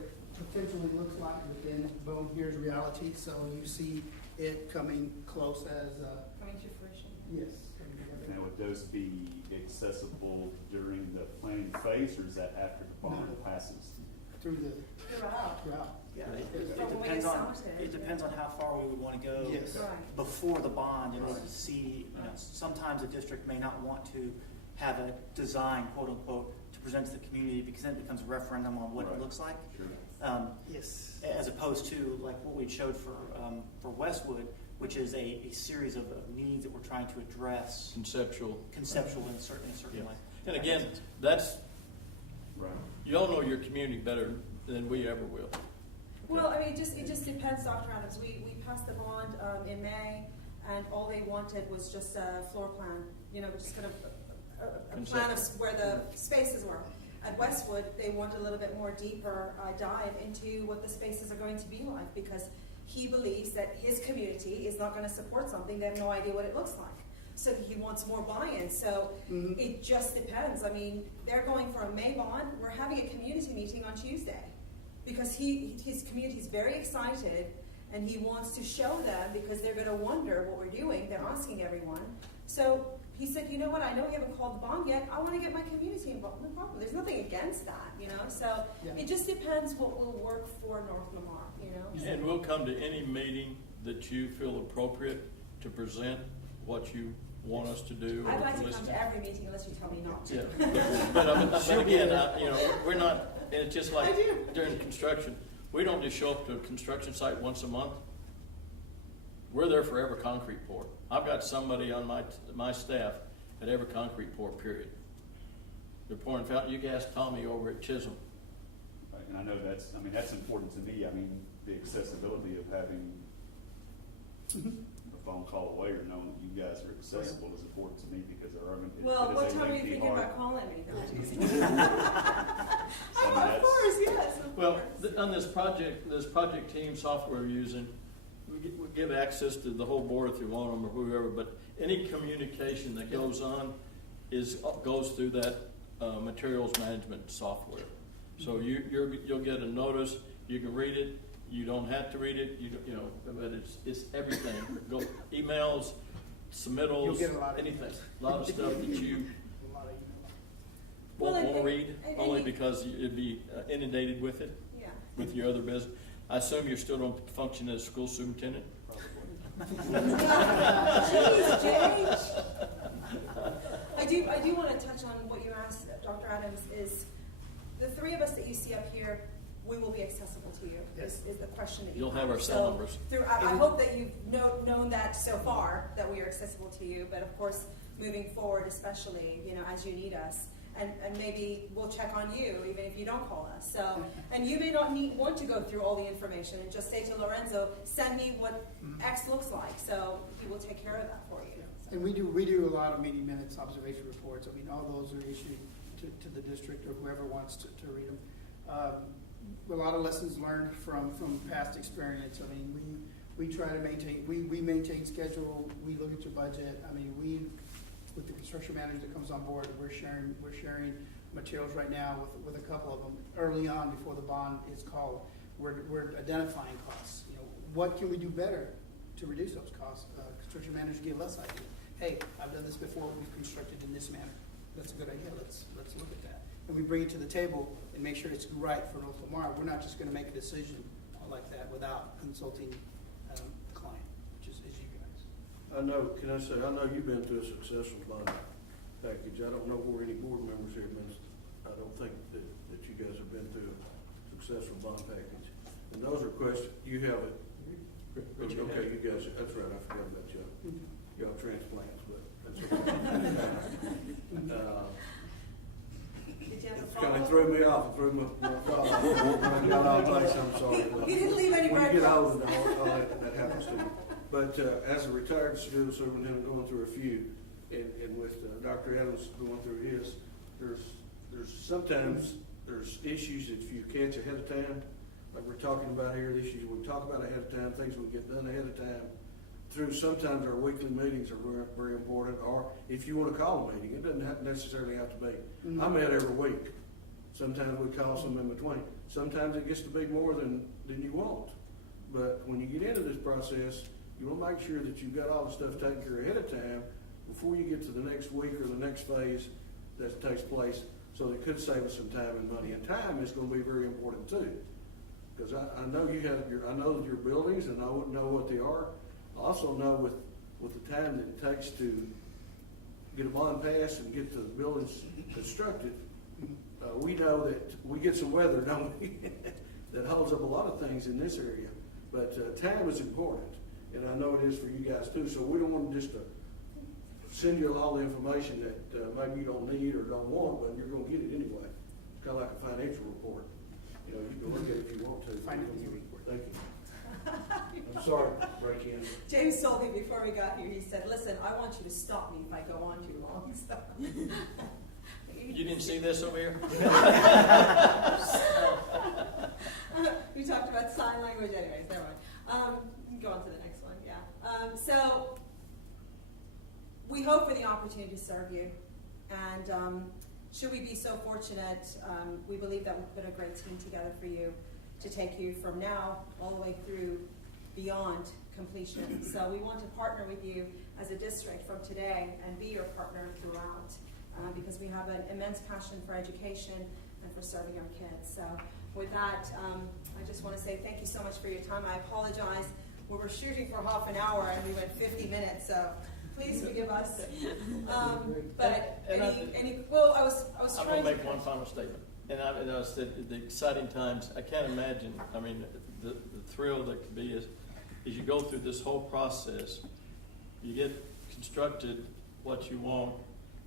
potentially looks like, but then boom, here's reality. So you see it coming close as, Coming to fruition. yes. coming together. Now, would those be accessible during the planning phase, or is that after the bond passes? Through the Throughout. route. Yeah, But when we get started. it depends on how far we would want to go Yes. Right. before the bond in order to see, sometimes a district may not want to have a design, quote unquote, to present to the community because then it becomes a referendum on what it Right. looks like. Sure. Yes. As opposed to like what we showed for Westwood, which is a series of needs that we're trying to address, Conceptual. conceptual in a certain Yeah. way. And again, that's, Right. you all know your community better than we ever will. Well, I mean, it just depends, Dr. Adams. We passed the bond in May, and all they wanted was just a floor plan, just kind of a plan of where the spaces were. At Westwood, they want a little bit more deeper dive into what the spaces are going to be like, because he believes that his community is not going to support something they have no idea what it looks like. So he wants more buy-in. So it just depends. I mean, they're going for a May bond. We're having a community meeting on Tuesday because his community is very excited and he wants to show them because they're going to wonder what we're doing. They're asking everyone. So he said, you know what, I know we haven't called the bond yet. I want to get my community involved. No problem. There's nothing against that, So Yeah. it just depends what will work for North Lamar, And we'll come to any meeting that you feel appropriate to present what you want us to do. or I'd like to come listen. to every meeting unless you tell me not to. Yeah, but again, we're not, and it's just like I do. during construction, we don't just show up to a construction site once a month. We're there for every concrete pour. I've got somebody on my staff at every concrete pour, period. They're pouring fountain. You can ask Tommy over at Chisholm. Right. And I know that's important to me. I mean, the accessibility of having a phone call away, or knowing that you guys are accessible is important to me, because there are going to be. Well, what time are you thinking about calling me? No, I'm teasing. Of course, yes, of Well, course. on this project team software we're using, we give access to the whole board if you want them or whoever, but any communication that goes on goes through that materials management software. So you'll get a notice, you can read it, you don't have to read it, you know, but it's everything. Go emails, You'll submittals, get a lot of anything, emails. a lot of stuff that you A lot of emails. Well, won't read, and only you- because you'd be inundated with it, Yeah. with your other business. I assume you still don't function as school superintendent? Jeez, Jay. I do want to touch on what you asked, Dr. Adams, is the three of us that you see up here, we will be accessible to you, Yes. is the question that you You'll have our So, cell numbers. I hope that you've known that so far, that we are accessible to you, but of course, moving forward, especially, you know, as you need us, and maybe we'll check on you, even if you don't call us. So, and you may not want to go through all the information and just say to Lorenzo, send me what X looks like, so he will take care of that for you. And we do a lot of meeting minutes, observation reports. I mean, all those are issued to the district or whoever wants to read them. A lot of lessons learned from past experience. I mean, we try to maintain, we maintain schedule, we look at your budget. I mean, with the construction manager that comes on board, we're sharing materials right now with a couple of them early on before the bond is called. We're identifying costs. You know, what can we do better to reduce those costs? Construction managers give us ideas. Hey, I've done this before. We've constructed in this manner. That's a good idea. Let's look at that. And we bring it to the table and make sure it's right for North Lamar. We're not just going to make a decision like that without consulting the client, which is you guys. I know you've been through a successful bond package. I don't know where any board members here have been. I don't think that you guys have been through a successful bond package. And those are questions, you have it. Okay, you guys, that's right, I forgot about y'all. Y'all transplants, but that's okay. Did you have a It's kind of follow-up? threw me off, it threw my thought off. I got off base, I'm sorry. but You didn't leave any When you get breadcrumbs. older, all that happens to you. But as a retired school superintendent going through a few, and with Dr. Adams going through his, there's sometimes there's issues that if you catch ahead of time, like we're talking about here, the issues we talk about ahead of time, things we get done ahead of time. Through sometimes our weekly meetings are very, very important, or if you want to call a meeting, it doesn't necessarily have to be. I'm at every week. Sometimes we call some in between. Sometimes it gets to be more than you want. But when you get into this process, you want to make sure that you've got all the stuff taken care of ahead of time before you get to the next week or the next phase that takes place. So it could save us some time and money. And time is going to be very important too. Because I know I know your buildings and I wouldn't know what they are. I also know with the time that it takes to get a bond passed and get the buildings constructed, we know that we get some weather, don't we? That holds up a lot of things in this area. But time is important, and I know it is for you guys too. So we don't want just to send you all the information that maybe you don't need or don't want, but you're going to get it anyway. It's kind of like a financial report. You know, you can look at it if you want to. Financial report. Thank you. I'm sorry, break in. James told me before we got here, he said, listen, I want you to stop me if I go on too long. So. You didn't see this over here? We talked about sign language anyways, never mind. Go on to the next one, yeah. So we hope for the opportunity to serve you. And should we be so fortunate, we believe that we've put a great team together for you to take you from now all the way through beyond completion. So we want to partner with you as a district from today and be your partner throughout because we have an immense passion for education and for serving our kids. So with that, I just want to say thank you so much for your time. I apologize. We were shooting for half an hour and we went 50 minutes, so please forgive us. But I was I'm trying gonna to make one final statement. And I said the exciting times, I can't imagine, I mean, the thrill that could be is you go through this whole process, you get constructed what you want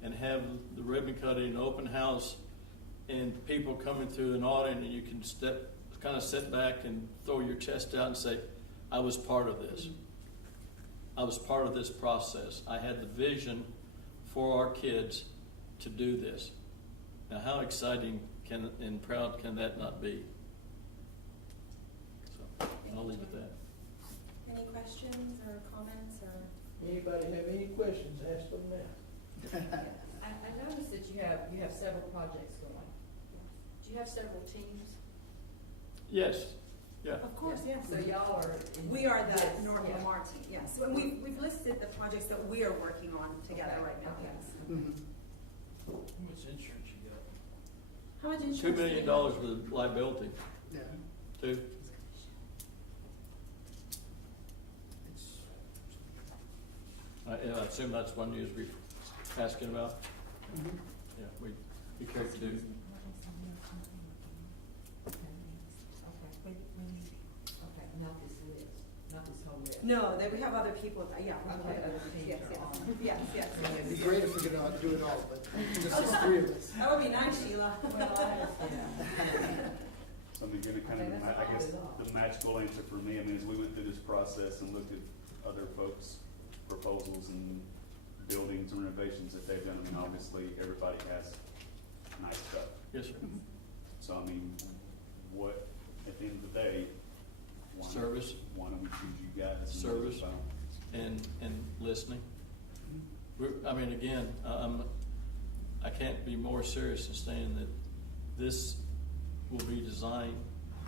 and have the ribbon cutting, open house, and people coming through an audit and you can kind of sit back and throw your chest out and say, I was part of this. I was part of this process. I had the vision for our kids to do this. Now, how exciting and proud can that not be? So, I'll leave it at that. Any questions or comments or? Anybody have any questions, ask them now. I noticed that you have several projects going. Do you have several teams? Yes, yeah. Of course, yes. So y'all are. We are the Yes, North yeah. Lamar team, yes. And we've listed the projects that we are working on together Okay, right now, okay. yes. Mhm. How much insurance you got? How much insurance? $2 do million you have? with liability, Yeah. too. I assume that's one you was asking about? Mhm. Yeah, we carry two. Okay, not this list, not this whole list. No, we have other people, yeah. Okay, other teams Yes, are yes, on. yes, yes. It'd be great if we could do it all, but just the three of us. That would be nice, Sheila. Well, yeah. So I mean, gonna kind Okay, of, that's I guess, all. the magical answer for me, I mean, as we went through this process and looked at other folks' proposals and buildings and renovations that they've done, I mean, obviously, everybody has nice stuff. Yes, sir. So I mean, what, at the end of the day, Service. why don't we choose you guys? and Service. so- And listening. I mean, again, I can't be more serious in saying that this will be designed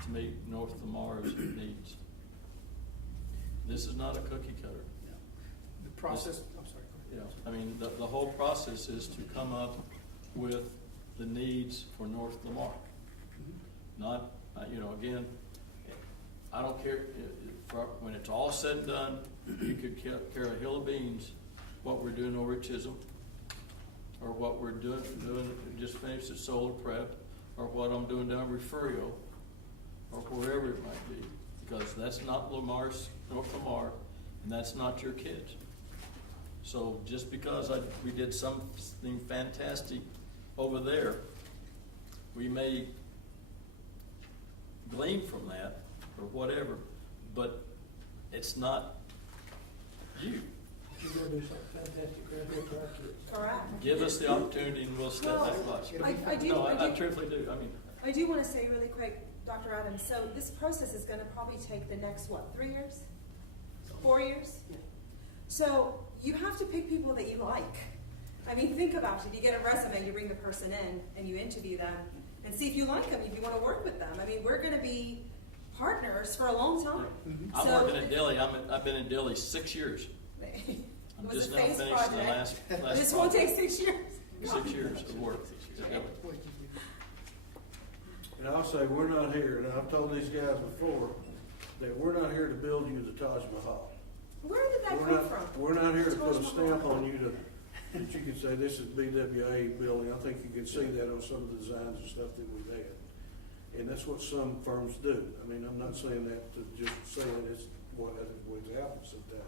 to meet North Lamar's needs. This is not a cookie cutter. The process, I'm sorry. You know, I mean, the whole process is to come up with the needs for North Lamar. Mhm. Not, again, I don't care, when it's all said and done, you could care a hill of beans what we're doing over at Chisholm, or what we're doing, just finished at Solar Prep, or what I'm doing down at Refugio, or wherever it might be, because that's not North Lamar, and that's not your kids. So just because we did something fantastic over there, we may glean from that or whatever, but it's not you. You're gonna do something fantastic right here for our kids. Correct. Give us the opportunity and we'll step back watch. I do, No, I I do, truthfully do. I mean, I do want to say really quick, Dr. Adams, so this process is going to probably take the next, 3 years? 4 years? Yeah. So you have to pick people that you like. I mean, think about it. You get a resume, you bring the person in, and you interview them, and see if you like them, if you want to work with them. I mean, we're going to be partners for a long time. Mhm. I'm So- working at Dilly. I've been in Dilly 6 years. It I'm was just a now phase finished the project. last This won't project. take 6 years. 6 years of work. Yep. And I'll say, we're not here, and I've told these guys before, that we're not here to build you the Taj Mahal. Where did that We're come not- from? We're not here to put a Taj stamp Mahal. on you that you can say, this is BWA building. I think you can see that on some of the designs and stuff that we've had. And that's what some firms do. I mean, I'm not saying that to just say it's what happens sometimes.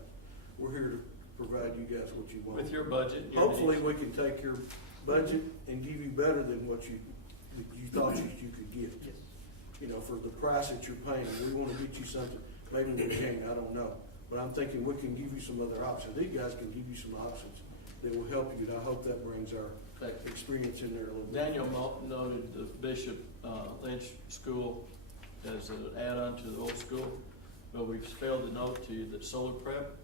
We're here to provide you guys what you want. With your budget. Your Hopefully, needs. we can take your budget and give you better than what you thought you could get. Yes. You know, for the price that you're paying. We want to get you something, maybe we can, I don't know. But I'm thinking we can give you some other options. These guys can give you some options that will help you, and I hope that brings our experience in there a little bit. Daniel noted the Bishop Lynch School as an add-on to the old school, but we've failed to note to you that Solar Prep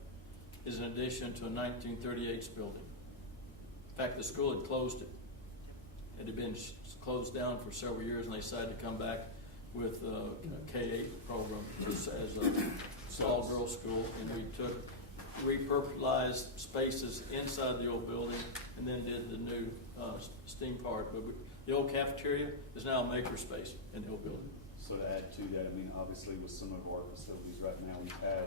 is an addition to a 1938 building. In fact, the school had closed it. It had been closed down for several years, and they decided to come back with a K-8 program as a all-girls school, and we repurposed spaces inside the old building and then did the new STEAM part. But the old cafeteria is now a makerspace in the old building. So to add to that, I mean, obviously with some of our facilities right now, we've had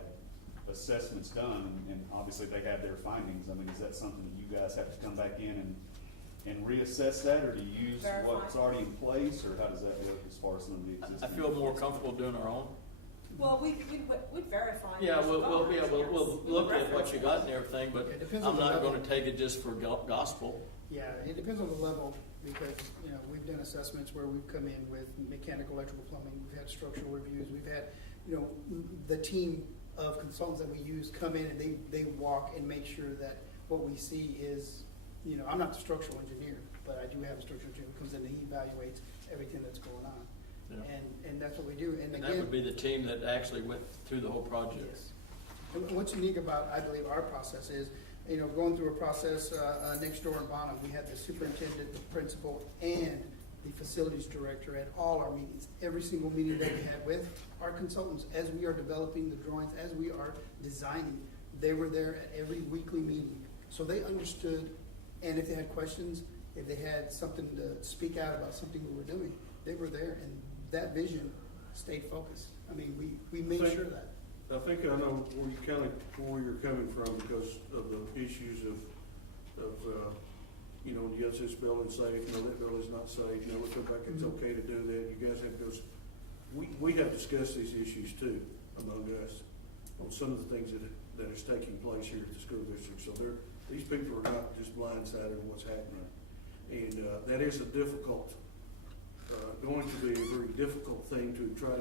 assessments done, and obviously they have their findings. I mean, is that something that you guys have to come back in and reassess that, or do you use Verify. what's already in place, or how does that look as far as some of the existing? I feel more comfortable doing our own. Well, we'd verify. Yeah, those we'll comments, look yes. at what you got and everything, but It depends I'm on the not level. gonna take it just for gospel. Yeah, it depends on the level, because, we've done assessments where we've come in with mechanical, electrical, plumbing, we've had structural reviews, we've had, the team of consultants that we use come in and they walk and make sure that what we see is, you know, I'm not the structural engineer, but I do have a structural engineer who comes in and he evaluates everything that's going on. Yeah. And that's what we do. And And again, that would be the team that actually went through the whole project. yes. And what's unique about, I believe, our process is, you know, going through a process, next door in Bonham, we had the superintendent, the principal, and the facilities director at all our meetings. Every single meeting that we had with our consultants, as we are developing the drawings, as we are designing, they were there at every weekly meeting. So they understood, and if they had questions, if they had something to speak out about something we were doing, they were there, and that vision stayed focused. I mean, we made sure of that. I think I know where you're coming from because of the issues of you know, yes, this building's safe, no, that building's not safe, no, it looks like it's okay to do that, you guys have to go, we have discussed these issues too, among us, on some of the things that is taking place here at the school district, so these people are not just blindsided on what's happening, and that is a difficult, going to be a very difficult thing to try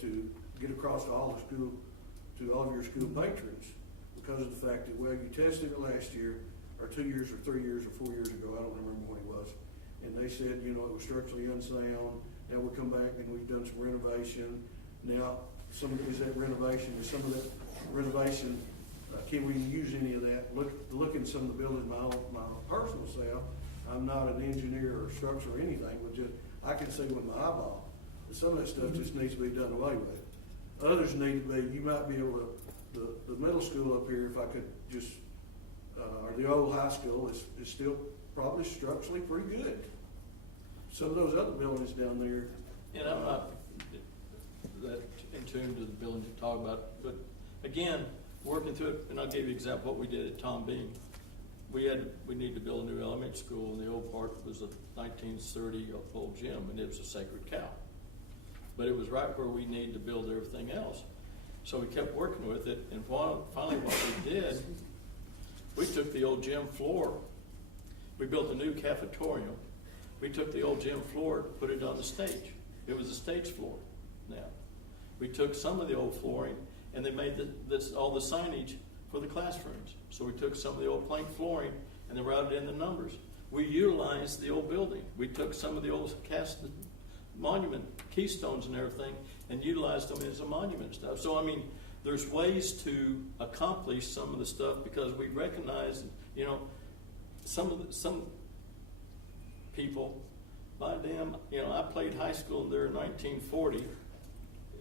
to get across to all of your school patrons, because of the fact that, well, you tested it last year, or 2 years, or 3 years, or 4 years ago, I don't remember when it was, and they said, you know, it was structurally unsound. Now we come back and we've done some renovation. Now, some of that renovation, can we use any of that? Look in some of the buildings, my personal self, I'm not an engineer or structural or anything, but just, I can see with my eyeball, that some of that stuff just needs to be done away with. Others need to be, you might be able to, the middle school up here, if I could just, or the old high school is still probably structurally pretty good. Some of those other buildings down there. And I'm not that in tune to the buildings you talk about, but again, working through it, and I'll give you an example of what we did at Tom Bean. We need to build a new elementary school, and the old part was a 1930 old gym, and it was a sacred cow. But it was right where we needed to build everything else. So we kept working with it, and finally what we did, we took the old gym floor, we built a new cafeteria. We took the old gym floor, put it on the stage. It was a stage floor now. We took some of the old flooring, and they made all the signage for the classrooms. So we took some of the old plank flooring, and they routed in the numbers. We utilized the old building. We took some of the old cast monument keystones and everything, and utilized them as a monument stuff. So, I mean, there's ways to accomplish some of the stuff because we recognize, you know, some people, by damn, you know, I played high school there in 1940,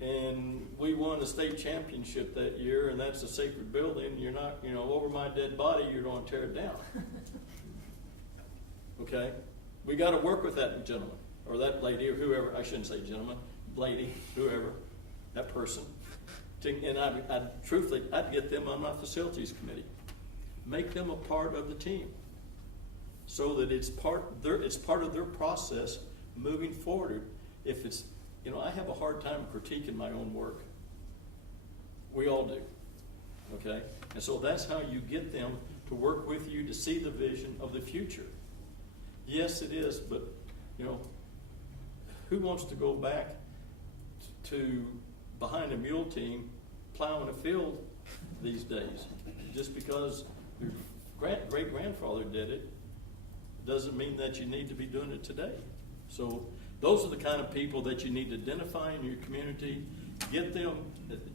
and we won the state championship that year, and that's a sacred building. You're not, you know, over my dead body, you're going to tear it down. Okay? We got to work with that gentleman, or that lady, or whoever, I shouldn't say gentleman, lady, whoever, that person. And truthfully, I'd get them on my facilities committee. Make them a part of the team so that it's part of their process moving forward. If it's, you know, I have a hard time critiquing my own work. We all do, okay? And so that's how you get them to work with you to see the vision of the future. Yes, it is, but, you know, who wants to go back to behind a mule team plowing a field these days? Just because your great-grandfather did it doesn't mean that you need to be doing it today. So those are the kind of people that you need to identify in your community. Get them,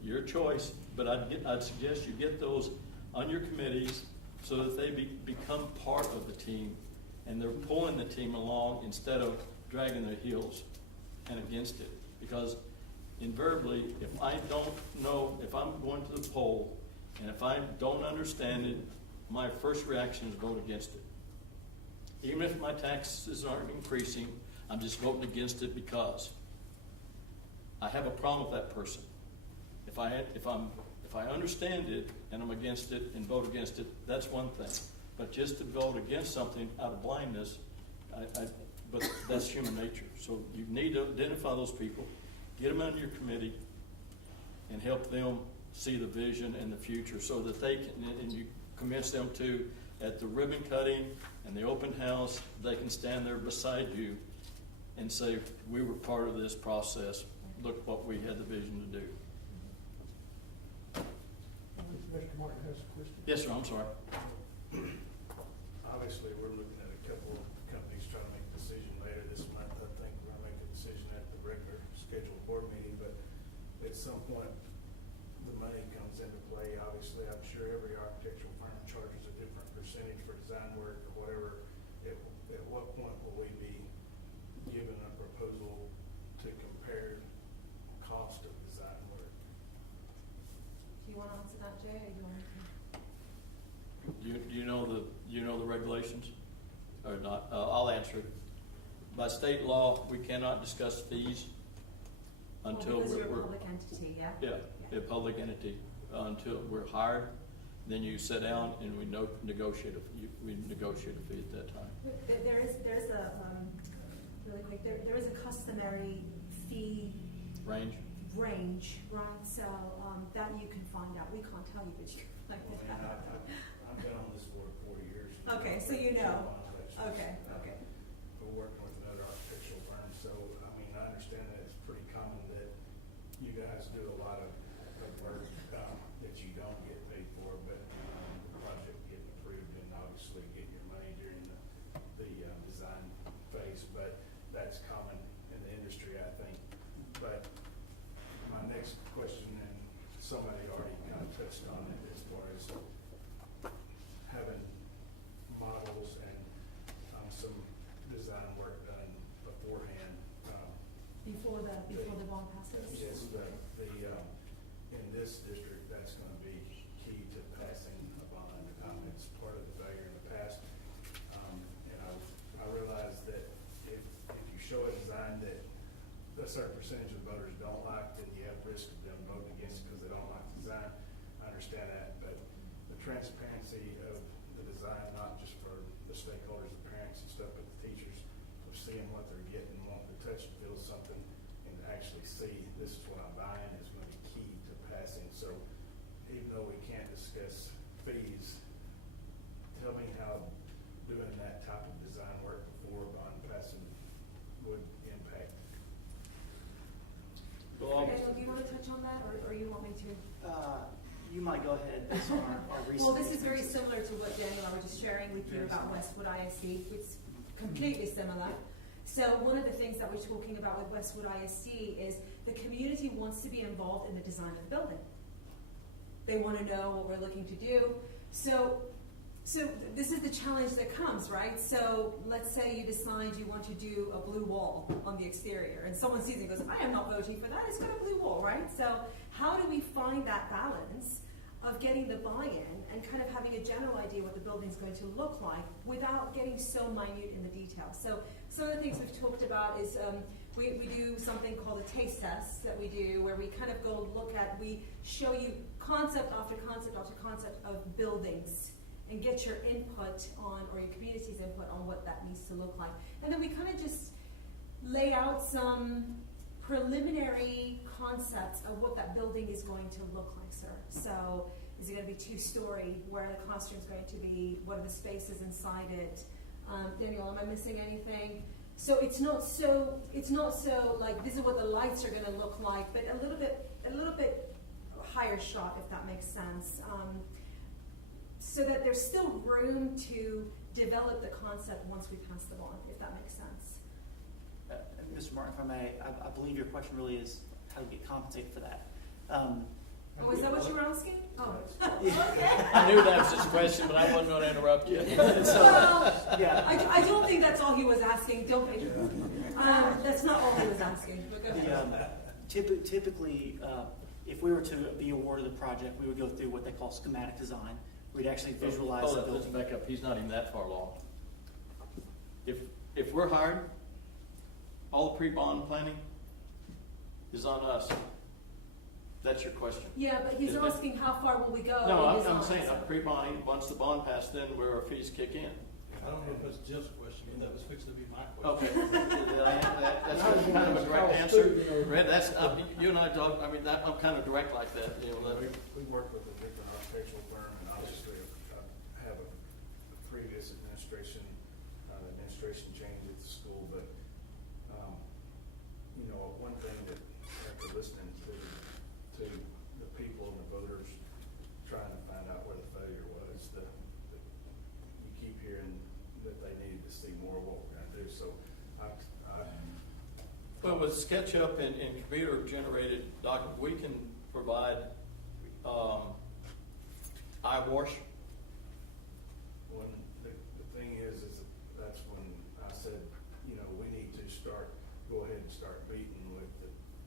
your choice, but I'd suggest you get those on your committees so that they become part of the team, and they're pulling the team along instead of dragging their heels and against it. Because invariably, if I don't know, if I'm going to the poll, and if I don't understand it, my first reaction is vote against it. Even if my taxes aren't increasing, I'm just voting against it because I have a problem with that person. If I understand it and I'm against it and vote against it, that's one thing. But just to vote against something out of blindness, but that's human nature. So you need to identify those people, get them on your committee, and help them see the vision and the future so that they can, and you convince them to, at the ribbon cutting and the open house, they can stand there beside you and say, we were part of this process. Look what we had the vision to do. Mr. Martin has a question. Yes, sir, I'm sorry. Obviously, we're looking at a couple of companies trying to make a decision later this month. I think we're gonna make a decision at the regular scheduled board meeting, but at some point, the money comes into play. Obviously, I'm sure every architectural firm charges a different percentage for design work or whatever. At what point will we be given a proposal to compare cost of design work? Do you want to answer that, Jay, or do you want me to? Do you know the regulations or not? I'll answer it. By state law, we cannot discuss fees until Because you're a we're public entity, yeah? yeah, a public entity, until we're hired. Then you sit down and we negotiate a fee at that time. There's a, really quick, there is a customary fee Range? range, right? So, that you can find out. We can't tell you, but you can find Well, it out. I've been on this board 40 years. Okay, so you know. Okay. We're working with another architectural firm, so, I mean, I understand that it's pretty common that you guys do a lot of work that you don't get paid for, but the project getting approved and obviously getting your money during the design phase, but that's common in the industry, I think. But my next question, and somebody already kind of touched on it as far as having models and some design work done beforehand. Before the bond passes? Yes, in this district, that's gonna be key to passing a bond. It's part of the failure in the past. And I realize that if you show a design that a certain percentage of voters don't like, then you have risk of them voting against it because they don't like the design. I understand that, but the transparency of the design, not just for the stakeholders, the parents and stuff, but the teachers, of seeing what they're getting, wanting to touch and feel something, and to actually see this is what I'm buying is going to be key to passing. So even though we can't discuss fees, tell me how doing that type of design work before bond passing would impact. Daniel, do you want to touch on that, or you want me to? You might go ahead based on our recent. Well, this is very experiences. similar to what Daniel and I were just sharing with you Very about similar. Westwood ISD. It's completely similar. So one of the things that we're talking about with Westwood ISD is the community wants to be involved in the design of the building. They want to know what we're looking to do. So this is the challenge that comes, right? So let's say you decide you want to do a blue wall on the exterior, and someone sees it and goes, I am not voting for that, it's got a blue wall, right? So how do we find that balance of getting the buy-in and kind of having a general idea what the building's going to look like without getting so minute in the details? So some of the things we've talked about is we do something called a taste test that we do, where we kind of go look at, we show you concept after concept after concept of buildings, and get your input on, or your community's input on what that needs to look like. And then we kind of just lay out some preliminary concepts of what that building is going to look like, sir. So is it going to be 2-story? Where are the classrooms going to be? What are the spaces inside it? Daniel, am I missing anything? So it's not so like this is what the lights are going to look like, but a little bit higher shot, if that makes sense. So that there's still room to develop the concept once we pass the bond, if that makes sense. Mr. Martin, if I may, I believe your question really is how to get compensated for that. Oh, is that what you were asking? Oh. I knew that was his question, but I wasn't going to interrupt you. Well, Yeah. I don't think that's all he was asking. Don't pay. That's not all he was asking. But go ahead. Typically, if we were to be awarded the project, we would go through what they call schematic design. We'd actually visualize Hold the up, let's building. back up. He's not even that far along. If we're hired, all the pre-bond planning is on us. That's your question. Yeah, but he's Is it- asking how far will we go? No, in his I'm saying, answer. pre-bonding, once the bond passed, then where our fees kick in. I don't know if it's Jeff's question, but that was fixing to be my question. Okay. That's kind of a direct answer. Red, that's, you and I talk, I mean, I'm kind of direct like that, you know, We work with a different architectural firm, and obviously have a previous administration change at the school, but, you know, one thing that after listening to the people and the voters trying to Well, with SketchUp and computer-generated document, we can provide eyewash. When the thing is that's when I said, you know, we need to go ahead and start meeting with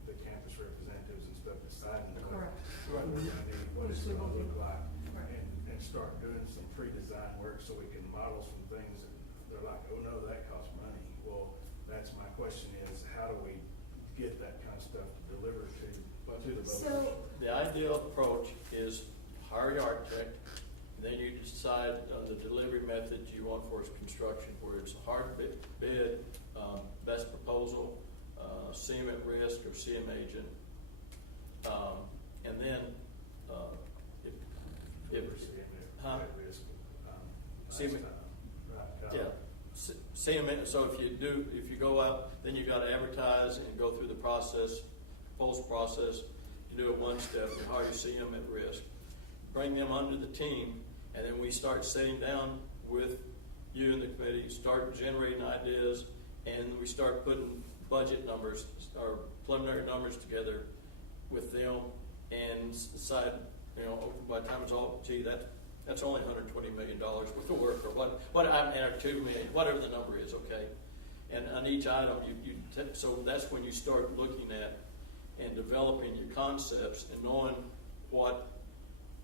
the campus representatives and stuff, deciding Correct. what we're gonna need, what it's gonna look like, Right. and start doing some pre-design work so we can model some things, and they're like, oh no, that costs money. Well, that's my question is, how do we get that kind of stuff delivered to the voters? So, The ideal approach is hire your architect, and then you decide on the delivery method you want for its construction, where it's a hard bid, best proposal, CM at risk or CM agent. And then, if, huh? CM, CM, yeah, CM, so if you go out, then you gotta advertise and go through the process, proposal process. You do it one step, you hire your CM at risk, bring them under the team, and then we start sitting down with you and the committee, start generating ideas, and we start putting budget numbers or preliminary numbers together with them and decide, you know, by the time it's all, gee, that's only $120 million worth of work, or or $2 million, whatever the number is, okay? And on each item, so that's when you start looking at and developing your concepts and knowing what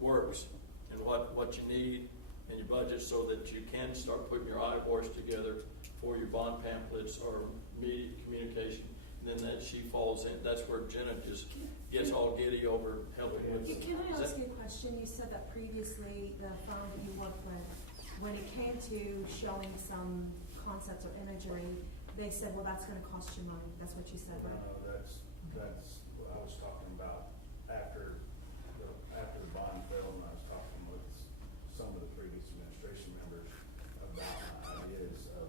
works and what you need in your budget, so that you can start putting your eyewash together for your bond pamphlets or media communication. And then that she falls in. That's where Jenna just gets all giddy over helping with. Can I Is ask that- you a question? You said that previously the firm that you worked with, when it came to showing some concepts or imagery, they said, well, that's gonna cost you money. That's what you said, right? No, that's what I was talking about after the bond fell, and I was talking with some of the previous administration members about my ideas of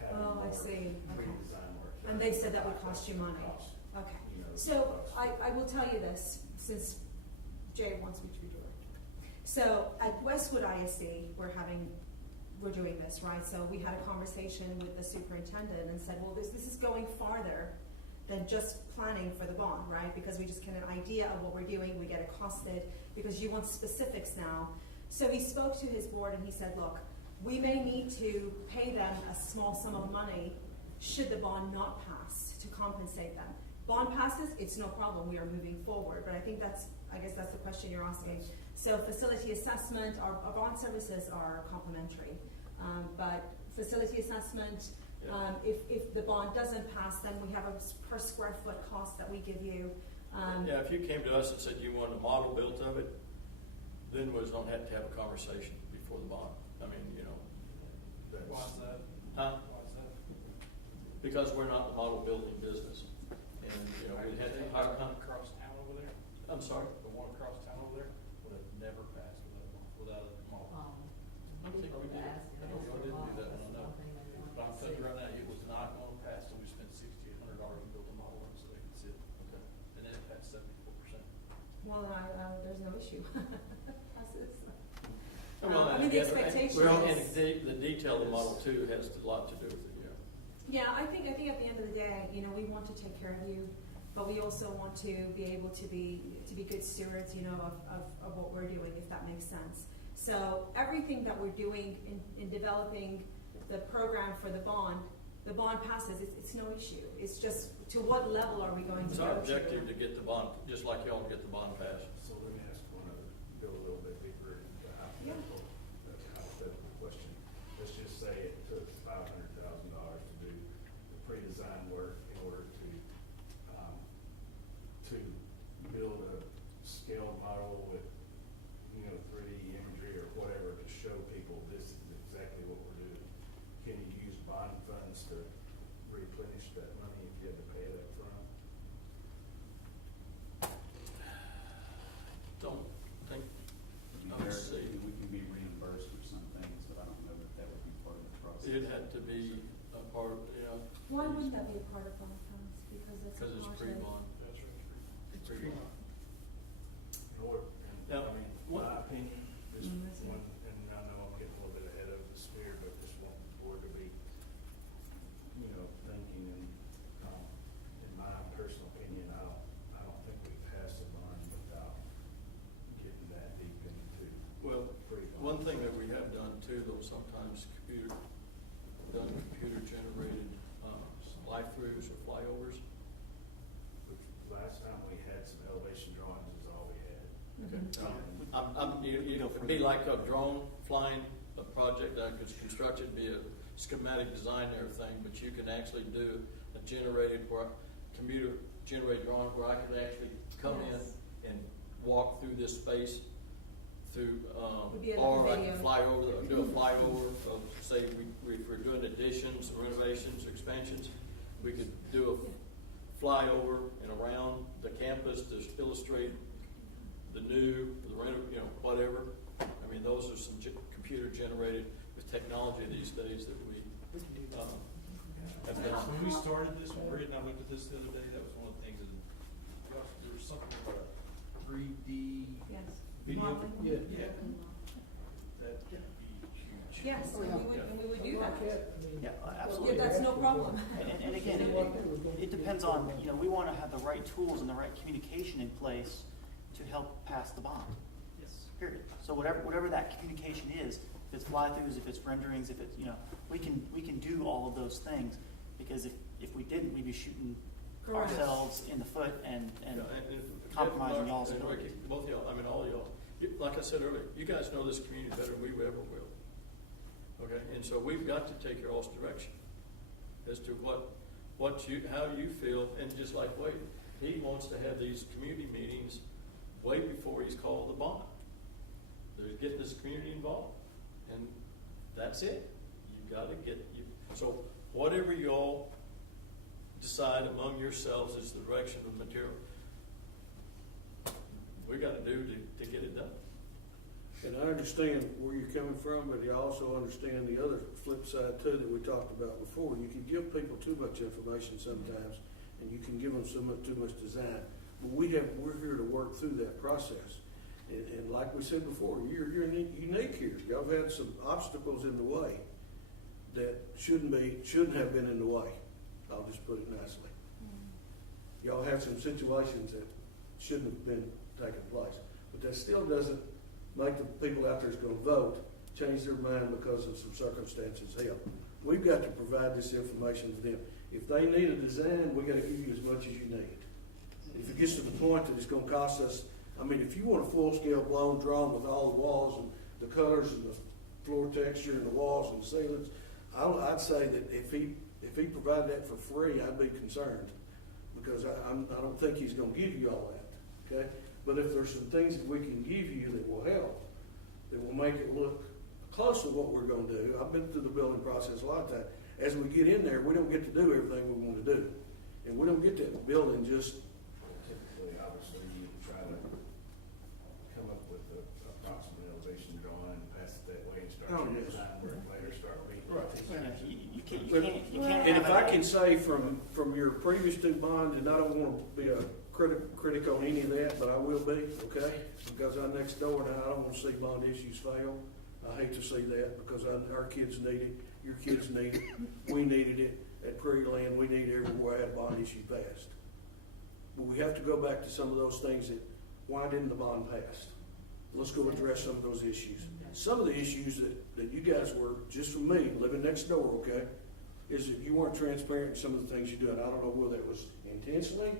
having Oh, I more see. Okay. redesign work. And they said that would cost you money. Cost, Okay. you know, So cost. I will tell you this, since Jay wants me to be direct. So at Westwood ISD, we're doing this, right? So we had a conversation with the superintendent and said, well, this is going farther than just planning for the bond, right? Because we just get an idea of what we're doing, we get it costed, because you want specifics now. So he spoke to his board and he said, look, we may need to pay them a small sum of money should the bond not pass to compensate them. Bond passes, it's no problem, we are moving forward. But I guess that's the question you're asking. So facility assessment, our bond services are complementary. But facility assessment, if the bond doesn't pass, then we have a per square foot cost that we give you. Yeah, if you came to us and said you wanted a model built of it, then we don't have to have a conversation before the bond. I mean, you know. Why is that? Huh? Why is that? Because we're not in the model building business. And, you know, we had to hire, Across town over there, I'm sorry? the one across town over there would have never passed without a model. I think we did. I know y'all didn't do that one, I know. But I'm telling you right now, it was not going to pass till we spent $6,800 to build a model room so they could sit. Okay. And then it passed 74%. Well, there's no issue. Well, I mean, the yeah, expectation Well, is- and the detail of the Model 2 has a lot to do with it, yeah. Yeah, I think at the end of the day, you know, we want to take care of you, but we also want to be able to be good stewards, you know, of what we're doing, if that makes sense. So everything that we're doing in developing the program for the bond passes, it's no issue. It's just, to what level are we going to It's go our to? objective to get the bond, just like y'all get the bond passed. So let me ask go a little bit deeper into the hypothetical question. Let's just say it took $500,000 to do the pre-design work in order to build a scale model with, you know, 3D imagery or whatever to show people this is exactly what we're doing. Can you use bond funds to replenish that money if you had to pay it up front? Don't think, I mean, Let's see. we can be reimbursed for some things, but I don't know that that would be part of the process. it had to be a part of, you know, Why wouldn't that be a part of bond funds? Because it's because it's pre-bond. That's right. It's pre-bond. I mean, my opinion is Mm-hmm. one, and I know I'm getting a little bit ahead of the spear, but just want the board to be, you know, thinking and It'd be like a drone flying, a project that was constructed, be a schematic design and everything, but you can actually do a computer generated drawing where I could actually come Yes. in and walk through this space through, Would be a or I video. can fly over, do a flyover of, say, if we're doing additions, renovations, or expansions, we could do a flyover and around the campus to illustrate the new, whatever. I mean, those are some computer generated with technology these days that we, have done. When we started this, when Brett and I looked at this the other day, that was one of the things that, gosh, there was something about a 3D Yes. video. Modeling. Yeah. Yeah. That would be huge. Yes, and we would do that. Yeah, Yeah, absolutely. that's no problem. And again, it depends on, we want to have the right tools and the right communication in place to help pass the bond. Yes. Period. So whatever that communication is, if it's fly-throughs, if it's renderings, if it's, we can do all of those things, because if we didn't, we'd be shooting Correct. ourselves in the foot and And compromising y'all's and ability. Ricky, both of y'all, I mean, all of y'all, like I said earlier, you guys know this community better than we ever will. Okay, and so we've got to take y'all's direction as to how you feel, and just like Wade, he wants to have these community meetings way before he's called the bond. They're getting this community involved, and that's it. You've got to so whatever y'all decide among yourselves is the direction of the material we got to do to get it done. And I understand where you're coming from, but you also understand the other flip side too that we talked about before. You can give people too much information sometimes, and you can give them too much design. But we're here to work through that process. And like we said before, you're unique here. Y'all have had some obstacles in the way that shouldn't have been in the way. I'll just put it nicely. Y'all have some situations that shouldn't have been taking place, but that still doesn't make the people out there that's going to vote change their mind because of some circumstances. Hell, we've got to provide this information to them. If they need a design, we got to give you as much as you need. If it gets to the point that it's going to cost us, I mean, if you want a full-scale blown drawing with all the walls and the colors and the floor texture and the walls and the ceilings, I'd say that if he provided that for free, I'd be concerned, because I don't think he's going to give you all that. Okay, but if there's some things that we can give you that will help, that will make it look close to what we're going to do. I've been through the building process a lot of times. As we get in there, we don't get to do everything we want to do, and we don't get that building just. Typically, obviously, you try to come up with an approximate elevation drawing and pass it that way and start your design work later, start meeting. You can't. And if I can say from your previous two bonds, and I don't want to be a critic on any of that, but I will be, okay? Because I'm next door and I don't want to see bond issues fail. I hate to see that, because our kids need it, your kids need it, we needed it at Prairie Land, we need it everywhere I had a bond issue passed. But we have to go back to some of those things that, why didn't the bond pass? Let's go address some of those issues. Some of the issues that you guys were, just from me, living next door, okay, is that you weren't transparent in some of the things you do. And I don't know whether it was intentionally,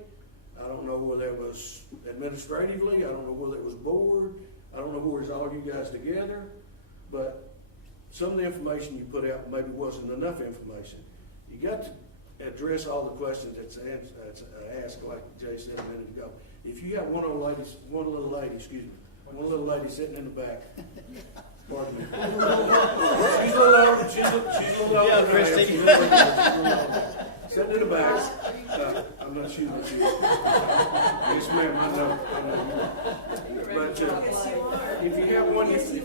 I don't know whether it was administratively, I don't know whether it was board, I don't know whether it's all you guys together, but some of the information you put out maybe wasn't enough information. You got to address all the questions that's asked, like Jay said a minute ago. If you got one little lady sitting in the back, pardon me. She's a little older, she's a little older. Yeah, than I am. Christy. She's a little older. Sitting in the back. I'm not shooting at you. Yes, ma'am, I know. But if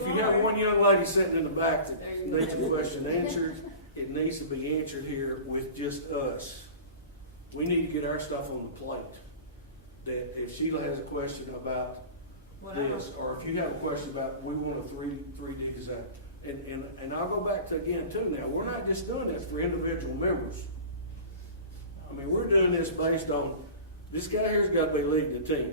you have one young lady sitting in the back that needs a question answered, it needs to be answered here with just us. We need to get our stuff on the plate. That if Sheila has a question about this, or if you have a question about, we want a 3D design. And I'll go back to again too now, we're not just doing this for individual members. I mean, we're doing this based on, this guy here's got to be leading the team.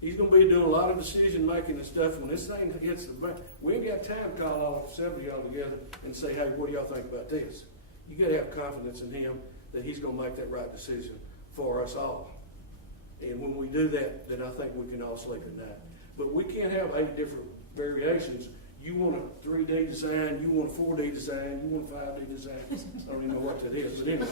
He's going to be doing a lot of decision making and stuff. When this thing hits the bank, we ain't got time to call all 70 of y'all together and say, hey, what do y'all think about this? You got to have confidence in him that he's going to make that right decision for us all. And when we do that, then I think we can all sleep at night. But we can't have 8 different variations. You want a 3D design, you want a 4D design, you want a 5D design. I don't even know what that is, but anyway,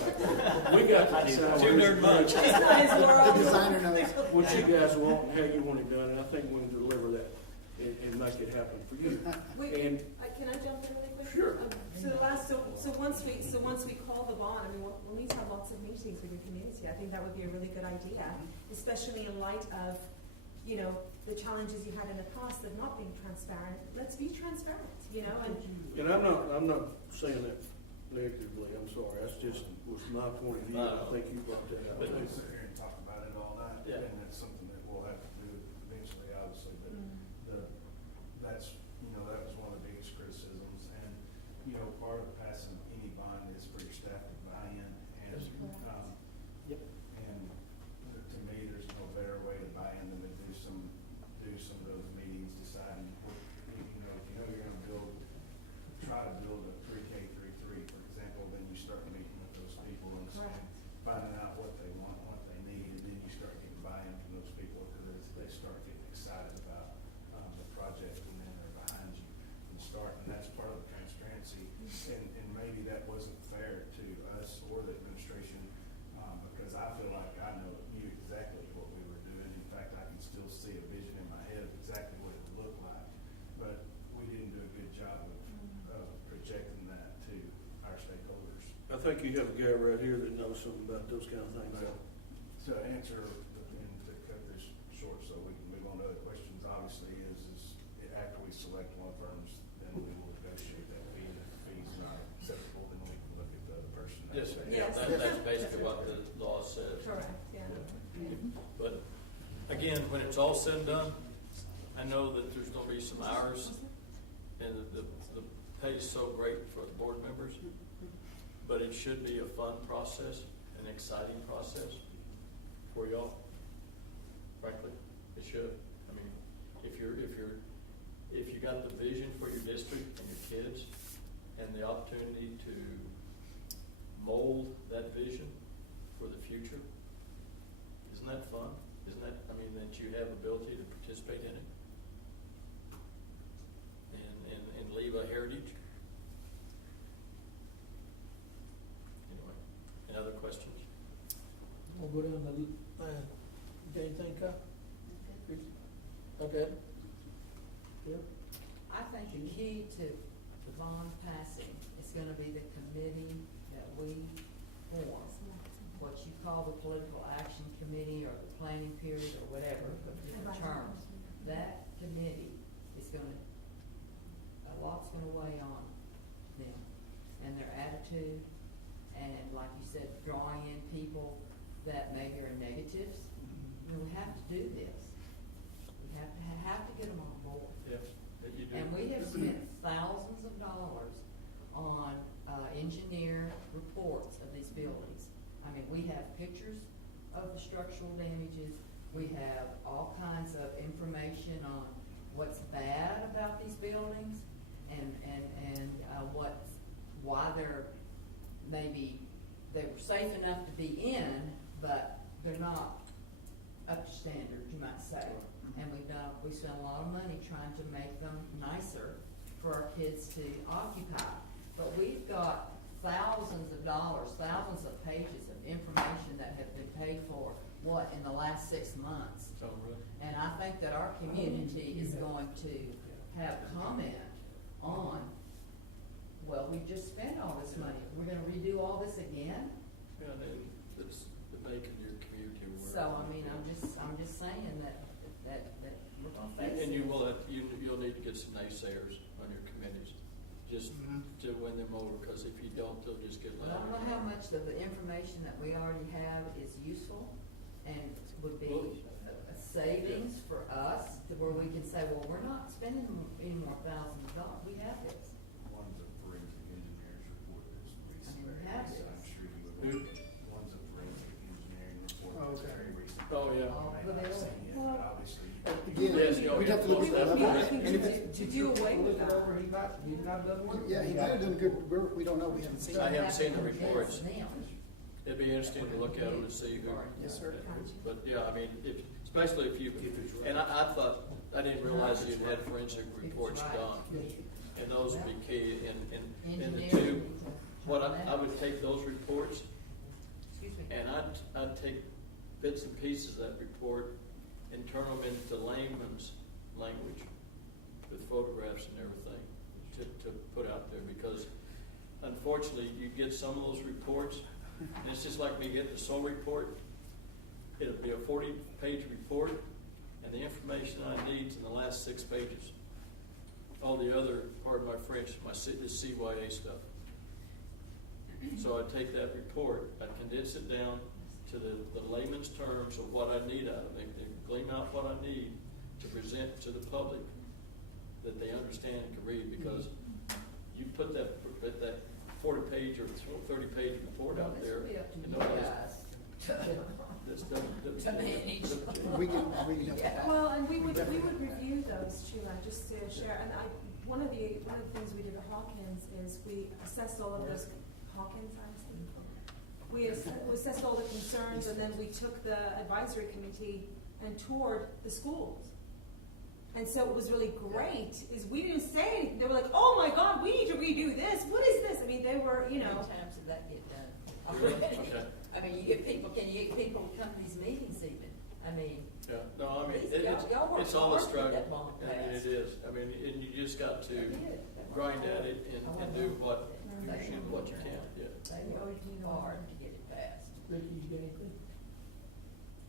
we got to decide. Too darn much. The designer knows. What you guys want, and how you want it done, and I think we can deliver that and make it happen for you. And Can I jump in really quick? Sure. So once we call the bond, I mean, we'll need to have lots of meetings with your community. I think that would be a really good idea, especially in light of, you know, the challenges you had in the past of not being transparent. Let's be transparent, you know, and I'm not saying that negatively, I'm sorry, that's just, was my point of view, I think you brought that up. We can sit here and talk about it all night, Yeah. and that's something that we'll have to do eventually, obviously, but that's, you know, that was one of the biggest criticisms, and, you know, part of passing any bond is for your staff to buy in, and, Yep. and to me, there's no better way to buy in than to do some of those meetings, deciding what, you know, if you know you're gonna try to build a 3K, 3-3, for example, then you start meeting with those people and finding out what they want, what they need, and then you start getting buy-in from those people, because they start getting excited about, the project, and then they're behind you from the start, and that's part of the transparency, and maybe that wasn't fair to us or the administration, because I feel like I knew exactly what we were doing. In fact, I can still see a vision in my head of exactly what it would look like, but we didn't do a good job of projecting that to our stakeholders. I think you have a guy right here that knows something about those kind of things. To answer, and to cut this short so we can move on to other questions, obviously is after we select one firms, then we will negotiate that fee, and if the fee's not acceptable, then we can look at the other person. Yes, Yes. that's basically what the law says. correct, yeah. But again, when it's all said and done, I know that there's gonna be some hours, and the pay is so great for the board members, but it should be a fun process, an exciting process for y'all. Frankly, it should. I mean, if you got the vision for your district and your kids, and the opportunity to mold that vision for the future, isn't that fun? Isn't that, I mean, that you have ability to participate in it? And leave a heritage? Anyway, any other questions? We'll go down to, anything, Kyle? Okay. Yep. I think the key to the bond passing is gonna be the committee that we form, what you call the political action committee or the planning period or whatever, the terms. That committee is gonna, a lot's gonna weigh on them and their attitude, and like you said, drawing in people that maybe are negatives. You know, we have to do this. We have to get them on board. Yes, that you do. And we have spent thousands of dollars on engineer reports of these buildings. I mean, we have pictures of the structural damages. We have all kinds of information on what's bad about these buildings and why they're maybe, they were safe enough to be in, but they're not up to standard, you might say. And we spent a lot of money trying to make them nicer for our kids to occupy. But we've got thousands of dollars, thousands of pages of information that have been paid for, in the last 6 months. Oh, really? And I think that our community is going to have comment on, well, we just spent all this money, we're gonna redo all this again? Yeah, it's making your community work. So, I mean, I'm just saying that we're gonna face And it. you will have, you'll need to get some naysayers on your committees, just to win them over, because if you don't, they'll just get But I don't know how much of the information that we already have is useful and would be a savings for us, to where we can say, well, we're not spending any more thousands of dollars, we have this. One's a forensic engineer's report that's recent. I mean, we very have recent. this. I'm sure you would look at it. One's a forensic engineering report that's Okay. very recent. Oh, yeah. Oh, You but may not have they- seen it, but obviously. Again, Yes, you we'd have to look yeah, at yeah. that. And if it's- To do away with Look it that. over, he might have done one. Yeah, he might have done good work, we don't know, we haven't seen I it. haven't seen the Convince reports. them. It'd be interesting to look at them and see who. Yes, sir. But, yeah, I mean, Especially if you, and I thought, I didn't realize you had forensic reports done. Yes, sir. And those would be key, and the Engineering two, needs to what try that. I would take those reports, Excuse me. and I'd take bits and pieces of that report and turn them into layman's language with photographs and everything to put out there, because unfortunately, you get some of those reports, and it's just like me getting the SOL report. It'll be a 40-page report, and the information I need's in the last 6 pages. All the other, pardon my French, the CYA stuff. So I take that report, I condense it down to the layman's terms of what I need out of it, and glean out what I need to present to the public that they understand and can read, because you put that 40-page or 30-page report out This there, will be up to and you nobody's, guys. that's done. To manage. We can Yeah. Well, and we would review those, Sheila, just to share, and one of the things we did at Hawkins is we assessed all of those, Hawkins, we assessed all the concerns, and then we took the advisory committee and toured the schools. And so it was really great, is we didn't say anything, they were like, oh my God, we need to redo this, what is this? I mean, they were, you How know. many times did that get done? Really? already? Okay. I mean, you get people, can you get people to come to these meetings even? I mean, Yeah, no, I mean, These- y'all worked it's all a hard to get struggle. that bond I mean, passed. it is. I mean, and you just got to they did. grind at it and do what you They should, what you can, yeah. They worked hard to get it passed. Ricky, you got anything?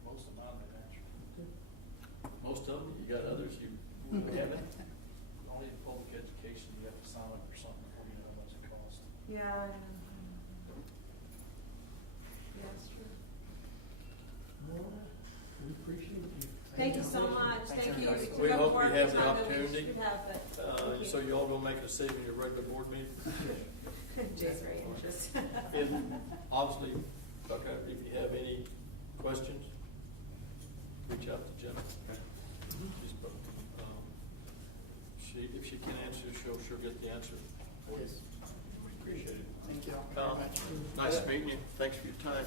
Most of mine have answered. Most of them, you got others you haven't. Only in public education, you have to sign up for something before you know how much it costs. Yeah, I know. Yeah, it's true. All right. We appreciate you. Thank you so much, Thanks, thank you. everybody. It We took up hope we more have the time than we opportunity. should have, but thank you. So you all gonna make a decision at your regular board meeting? Jay's very interested. And obviously, okay, if you have any questions, reach out to Jen. She's, if she can answer, she'll get the answer for you. We appreciate it. Thank you all Kyle, very much. nice meeting you. Thanks for your time.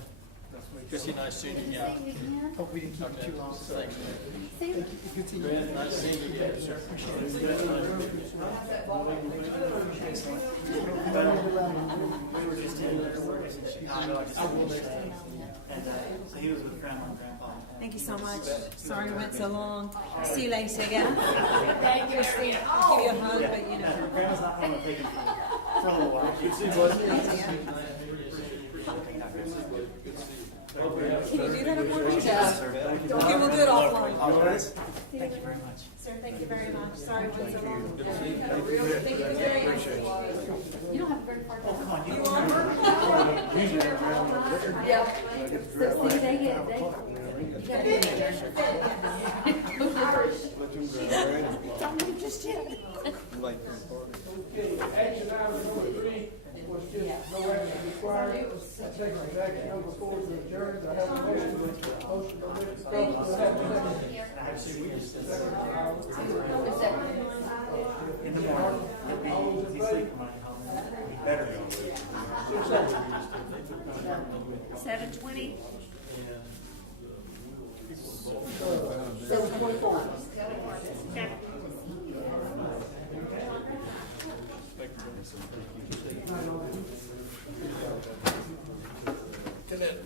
Chrissy, nice seeing you again. Hope we didn't keep you Okay. too long. Thanks. Thank you. Good seeing you. Brad, nice seeing you again, sir. We were just in Chicago, I just finished, and so he was with grandma and grandpa. Thank you so much. Sorry it went so long. See you later again. Thank you, Christine. I'll give you a hug, but you know. Grandma's not going to take him for a little while. Can you do that at work? Sir, Okay, we'll do it offline. thank you very much. Sir, thank you very much. Sorry it went so long. Thank you very much. You don't have a very far Oh, come on, You you want her? Yeah. So see, they get, they, you gotta be in there. Don't move just yet. Okay, action item number 3 was just no action required. That takes us to action number 4 to adjourn. Do I have a motion? Motion by Mr. Stokes. Do I have a second? Is that- in the morning. He's sleeping right now. He better go. 7:20? 7:24. Come in.